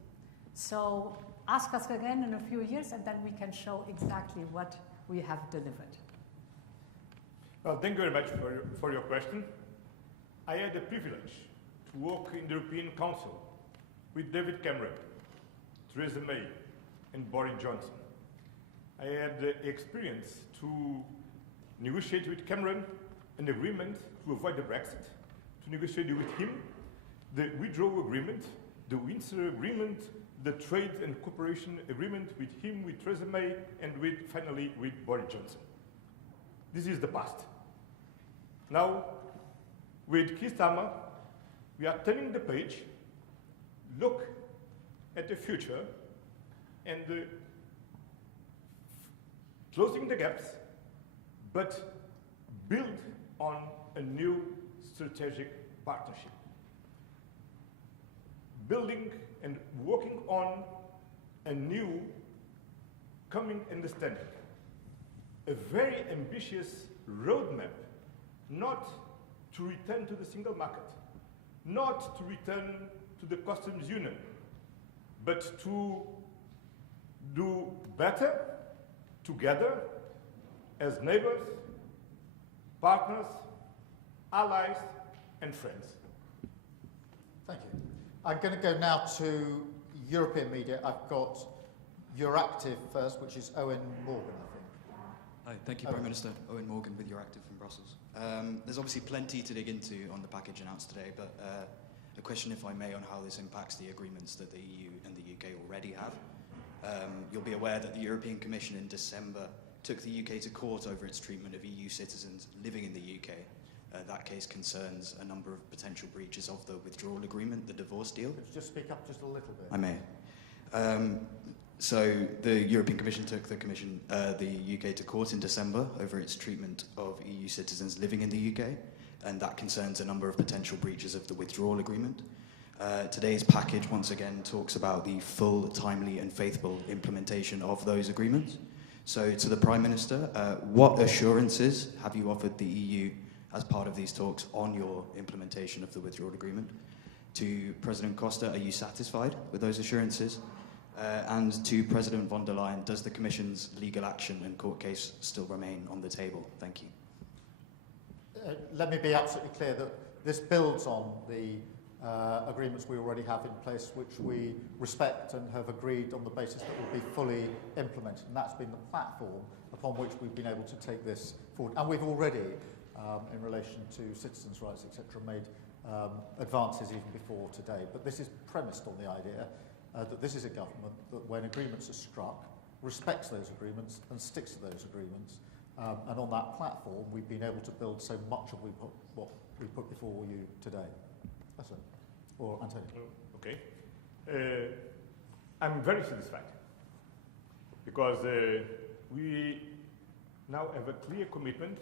So ask us again in a few years and then we can show exactly what we have delivered. Well, thank you very much for your question. I had the privilege to work in the European Council with David Cameron, Theresa May, and Boris Johnson. I had the experience to negotiate with Cameron an agreement to avoid the Brexit, to negotiate with him the withdrawal agreement, the Windsor Agreement, the trade and cooperation agreement with him, with Theresa May, and finally with Boris Johnson. This is the past. Now, with Keir Starmer, we are turning the page, look at the future, and closing the gaps, but build on a new strategic partnership. Building and working on a new common understanding, a very ambitious roadmap, not to return to the single market, not to return to the customs union, but to do better together as neighbors, partners, allies, and friends. Thank you. I'm going to go now to European media. I've got Euractiv first, which is Owen Morgan, I think. Hi, thank you, Prime Minister. Owen Morgan with Euractiv from Brussels. There's obviously plenty to dig into on the package announced today, but a question, if I may, on how this impacts the agreements that the EU and the UK already have. You'll be aware that the European Commission in December took the UK to court over its treatment of EU citizens living in the UK. That case concerns a number of potential breaches of the withdrawal agreement, the divorce deal. Could you just speak up just a little bit? I may. So the European Commission took the UK to court in December over its treatment of EU citizens living in the UK, and that concerns a number of potential breaches of the withdrawal agreement. Today's package once again talks about the full, timely and faithful implementation of those agreements. So to the Prime Minister, what assurances have you offered the EU as part of these talks on your implementation of the withdrawal agreement? To President Costa, are you satisfied with those assurances? And to President von der Leyen, does the Commission's legal action and court case still remain on the table? Thank you. Let me be absolutely clear that this builds on the agreements we already have in place, which we respect and have agreed on the basis that will be fully implemented. And that's been the platform upon which we've been able to take this forward. And we've already, in relation to citizens' rights, etc., made advances even before today. But this is premised on the idea that this is a government that, when agreements are struck, respects those agreements and sticks to those agreements. And on that platform, we've been able to build so much of what we put before you today. That's it. Or Antonio. Okay. I'm very satisfied because we now have a clear commitment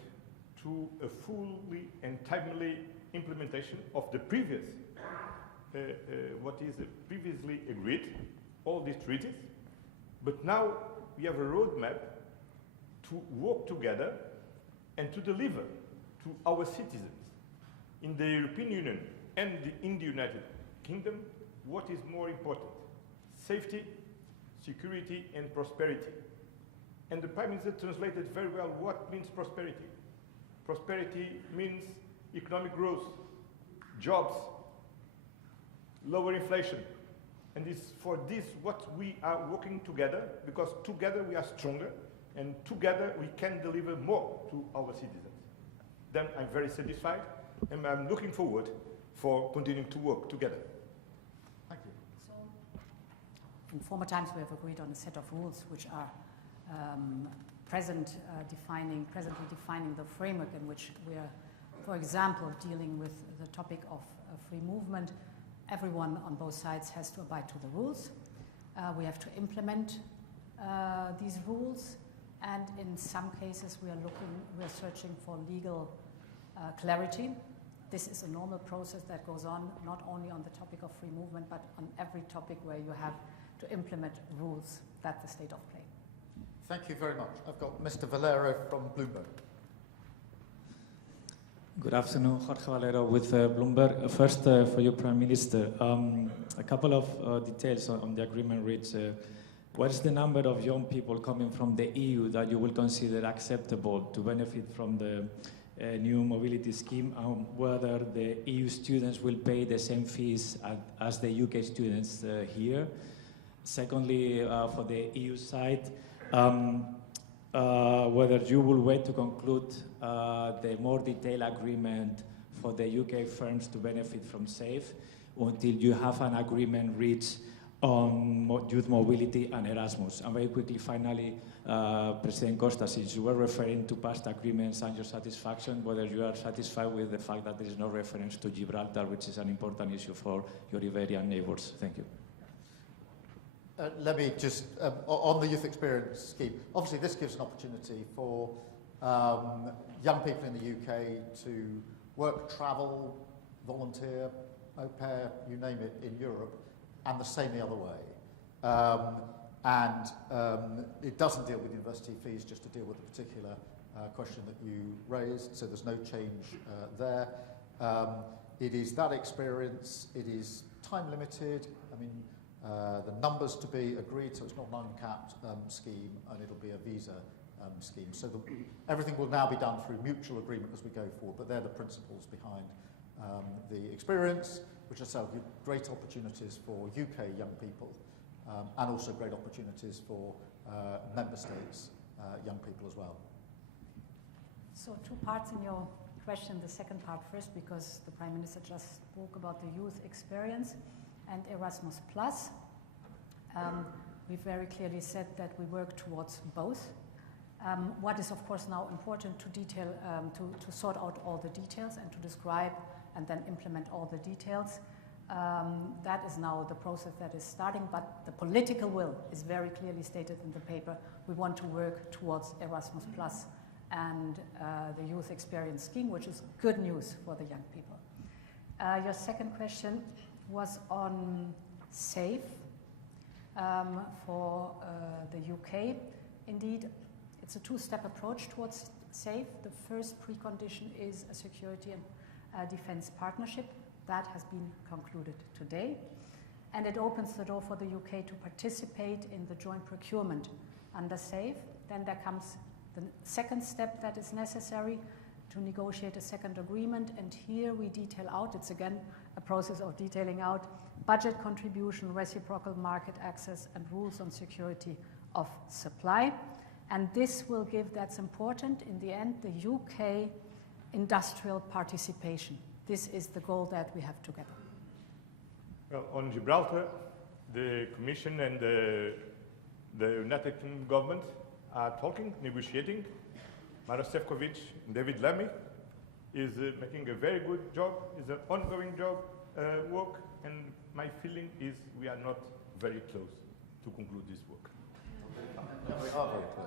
to a fully and timely implementation of the previous, what is previously agreed, all these treaties. But now we have a roadmap to work together and to deliver to our citizens in the European Union and in the United Kingdom what is more important: safety, security and prosperity. And the Prime Minister translated very well what means prosperity. Prosperity means economic growth, jobs, lower inflation. And it's for this what we are working together, because together we are stronger and together we can deliver more to our citizens. Then I'm very satisfied and I'm looking forward for continuing to work together. Thank you. So, in former times we have agreed on a set of rules which are presently defining the framework in which we are, for example, dealing with the topic of free movement. Everyone on both sides has to abide to the rules. We have to implement these rules, and in some cases we are searching for legal clarity. This is a normal process that goes on not only on the topic of free movement, but on every topic where you have to implement rules. That's the state of play. Thank you very much. I've got Mr. Valero from Bloomberg. Good afternoon, Jorge Valero with Bloomberg. First, for you, Prime Minister, a couple of details on the agreement reached. What is the number of young people coming from the EU that you will consider acceptable to benefit from the new mobility scheme, and whether the EU students will pay the same fees as the UK students here? Secondly, for the EU side, whether you will wait to conclude the more detailed agreement for the UK firms to benefit from SAFE until you have an agreement reached on youth mobility and Erasmus. And very quickly, finally, President Costa, since you were referring to past agreements and your satisfaction, whether you are satisfied with the fact that there is no reference to Gibraltar, which is an important issue for your Iberian neighbours. Thank you. Let me just, on the youth experience scheme, obviously this gives an opportunity for young people in the UK to work, travel, volunteer, au pair, you name it, in Europe, and the same the other way. It doesn't deal with university fees, just to deal with the particular question that you raised, so there's no change there. It is that experience, it is time limited. I mean, the numbers to be agreed, so it's not an uncapped scheme, and it'll be a visa scheme. So everything will now be done through mutual agreement as we go forward, but they're the principles behind the experience, which I say will give great opportunities for UK young people, and also great opportunities for member states young people as well. So 2 parts in your question. The second part first, because the Prime Minister just spoke about the youth experience and Erasmus+. We've very clearly said that we work towards both. What is of course now important to detail, to sort out all the details and to describe and then implement all the details. That is now the process that is starting, but the political will is very clearly stated in the paper. We want to work towards Erasmus+ and the youth experience scheme, which is good news for the young people. Your second question was on SAFE for the UK. Indeed, it's a 2-step approach towards SAFE. The first precondition is a security and defence partnership. That has been concluded today. And it opens the door for the UK to participate in the joint procurement under SAFE. Then there comes the second step that is necessary to negotiate a second agreement. And here we detail out, it's again a process of detailing out, budget contribution, reciprocal market access, and rules on security of supply. And this will give, that's important, in the end, the UK industrial participation. This is the goal that we have together. Well, on Gibraltar, the Commission and the United Kingdom government are talking, negotiating. Maros Sefcovic and David Lammy is making a very good job. It's an ongoing job, work, and my feeling is we are not very close to conclude this work.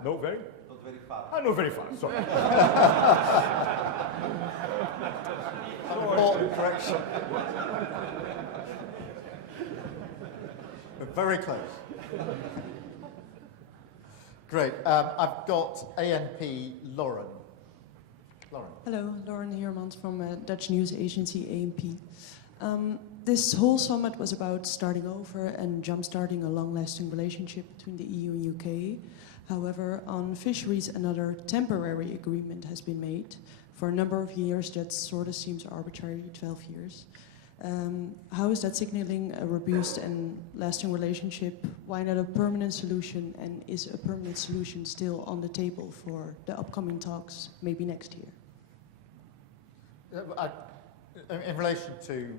No, very? Not very far. Ah, not very far, sorry. An important correction. We're very close. Great. I've got ANP Lauren. Lauren. Hello, Lauren Heermans from Dutch news agency ANP. This whole summit was about starting over and jump-starting a long-lasting relationship between the EU and UK. However, on fisheries, another temporary agreement has been made for a number of years that sort of seems arbitrary, 12 years. How is that signaling a robust and lasting relationship? Why not a permanent solution? And is a permanent solution still on the table for the upcoming talks, maybe next year? In relation to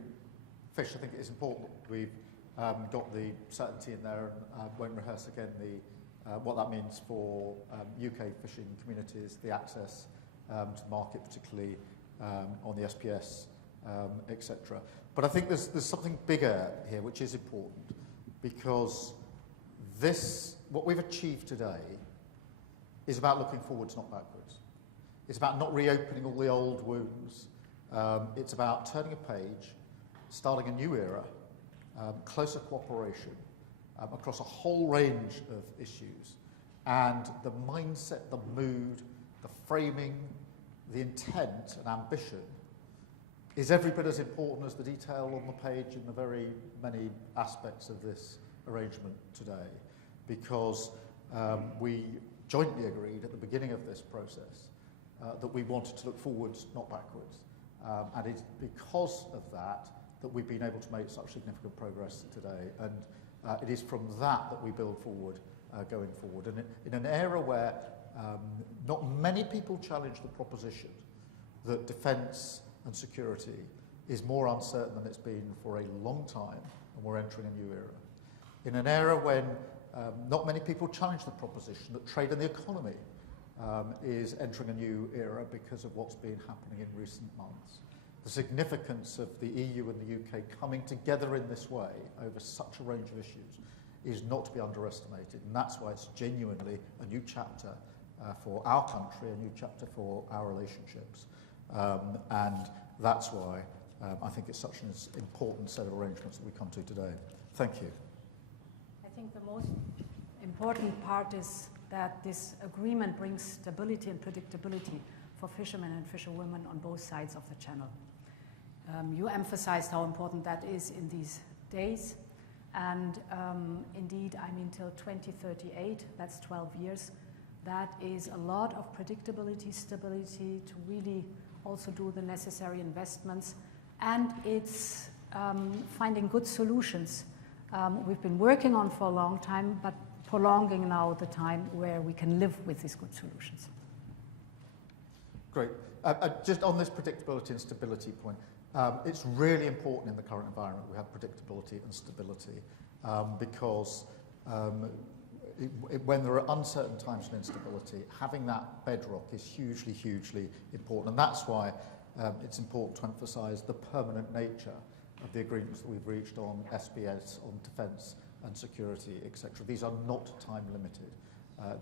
fish, I think it is important we've got the certainty in there, and won't rehearse again what that means for UK fishing communities, the access to the market, particularly on the SPS, etc. But I think there's something bigger here which is important, because what we've achieved today is about looking forwards, not backwards. It's about not reopening all the old wounds. It's about turning a page, starting a new era, closer cooperation across a whole range of issues. And the mindset, the mood, the framing, the intent and ambition is every bit as important as the detail on the page in the very many aspects of this arrangement today. Because we jointly agreed at the beginning of this process that we wanted to look forwards, not backwards. And it's because of that that we've been able to make such significant progress today. And it is from that that we build forward going forward. And in an era where not many people challenge the proposition that defence and security is more uncertain than it's been for a long time, and we're entering a new era. In an era when not many people challenge the proposition that trade and the economy is entering a new era because of what's been happening in recent months. The significance of the EU and the UK coming together in this way over such a range of issues is not to be underestimated, and that's why it's genuinely a new chapter for our country, a new chapter for our relationships, and that's why I think it's such an important set of arrangements that we come to today. Thank you. I think the most important part is that this agreement brings stability and predictability for fishermen and fisherwomen on both sides of the channel. You emphasized how important that is in these days. And indeed, I mean, till 2038, that's 12 years, that is a lot of predictability, stability to really also do the necessary investments. And it's finding good solutions. We've been working on for a long time, but prolonging now the time where we can live with these good solutions. Great. Just on this predictability and stability point, it's really important in the current environment we have predictability and stability because when there are uncertain times and instability, having that bedrock is hugely, hugely important. And that's why it's important to emphasise the permanent nature of the agreements that we've reached on SBS, on defence and security, etc. These are not time limited.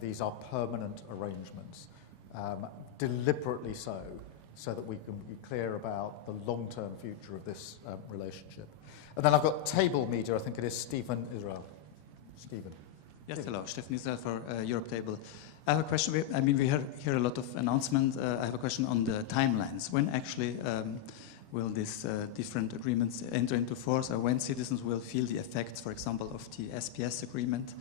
These are permanent arrangements, deliberately so that we can be clear about the long-term future of this relationship. And then I've got Table Media, I think it is Stephen Israel. Stephen. Yes, hello, Stephen Israel for Europe Table. I have a question. I mean, we hear a lot of announcements. I have a question on the timelines. When actually will these different agreements enter into force, or when citizens will feel the effects, for example, of the SPS agreement,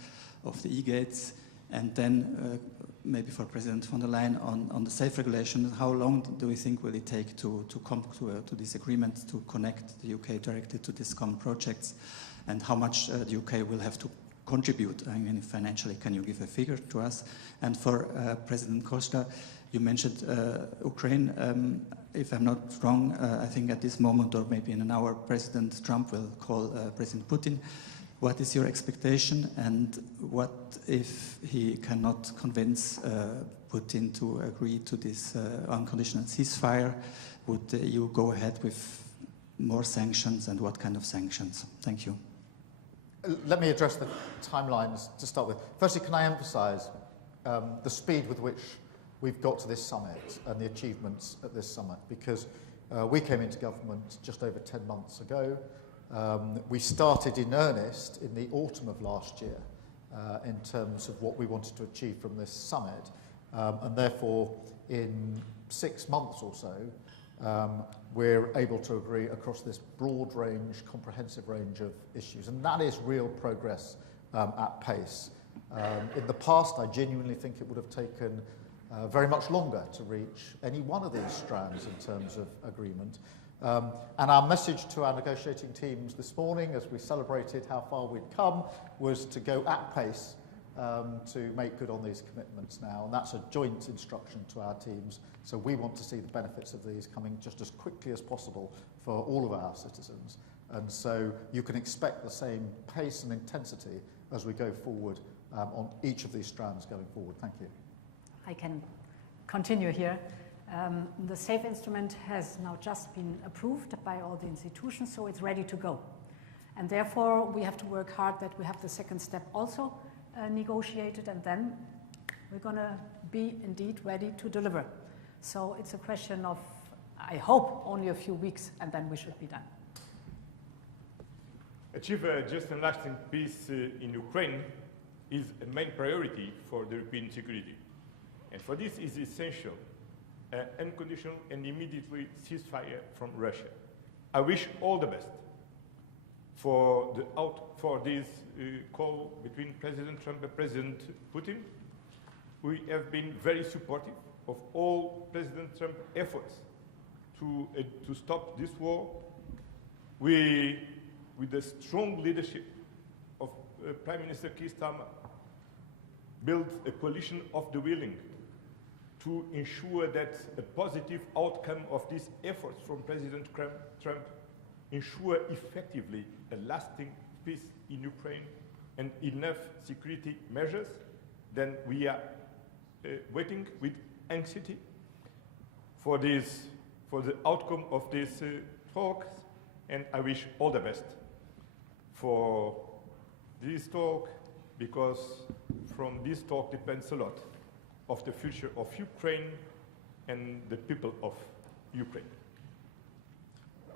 of the e-gates, and then maybe for President von der Leyen on the safe regulation, how long do we think will it take to come to this agreement to connect the UK directly to these common projects, and how much the UK will have to contribute, I mean, financially? Can you give a figure to us? And for President Costa, you mentioned Ukraine. If I'm not wrong, I think at this moment, or maybe in an hour, President Trump will call President Putin. What is your expectation, and what if he cannot convince Putin to agree to this unconditional ceasefire? Would you go ahead with more sanctions, and what kind of sanctions? Thank you. Let me address the timelines to start with. Firstly, can I emphasise the speed with which we've got to this summit and the achievements at this summit, because we came into government just over 10 months ago. We started in earnest in the autumn of last year in terms of what we wanted to achieve from this summit, and therefore in 6 months or so we're able to agree across this broad range, comprehensive range of issues, and that is real progress at pace. In the past, I genuinely think it would have taken very much longer to reach any one of these strands in terms of agreement. And our message to our negotiating teams this morning, as we celebrated how far we'd come, was to go at pace to make good on these commitments now. And that's a joint instruction to our teams. So we want to see the benefits of these coming just as quickly as possible for all of our citizens. And so you can expect the same pace and intensity as we go forward on each of these strands going forward. Thank you. I can continue here. The SAFE instrument has now just been approved by all the institutions, so it's ready to go. And therefore, we have to work hard that we have the second step also negotiated, and then we're going to be indeed ready to deliver. So it's a question of, I hope, only a few weeks, and then we should be done. Achieve a just and lasting peace in Ukraine is a main priority for the European security. And for this is essential unconditional and immediately ceasefire from Russia. I wish all the best for this call between President Trump and President Putin. We have been very supportive of all President Trump's efforts to stop this war. We, with the strong leadership of Prime Minister Keir Starmer, built a coalition of the willing to ensure that a positive outcome of these efforts from President Trump ensure effectively a lasting peace in Ukraine and enough security measures. Then we are waiting with anxiety for the outcome of these talks, and I wish all the best for this talk, because from this talk depends a lot of the future of Ukraine and the people of Ukraine.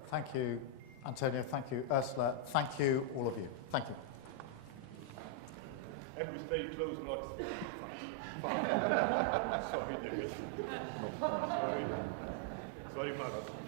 Thank you, Antonio. Thank you, Ursula. Thank you, all of you. Thank you. And we stay close, not very much.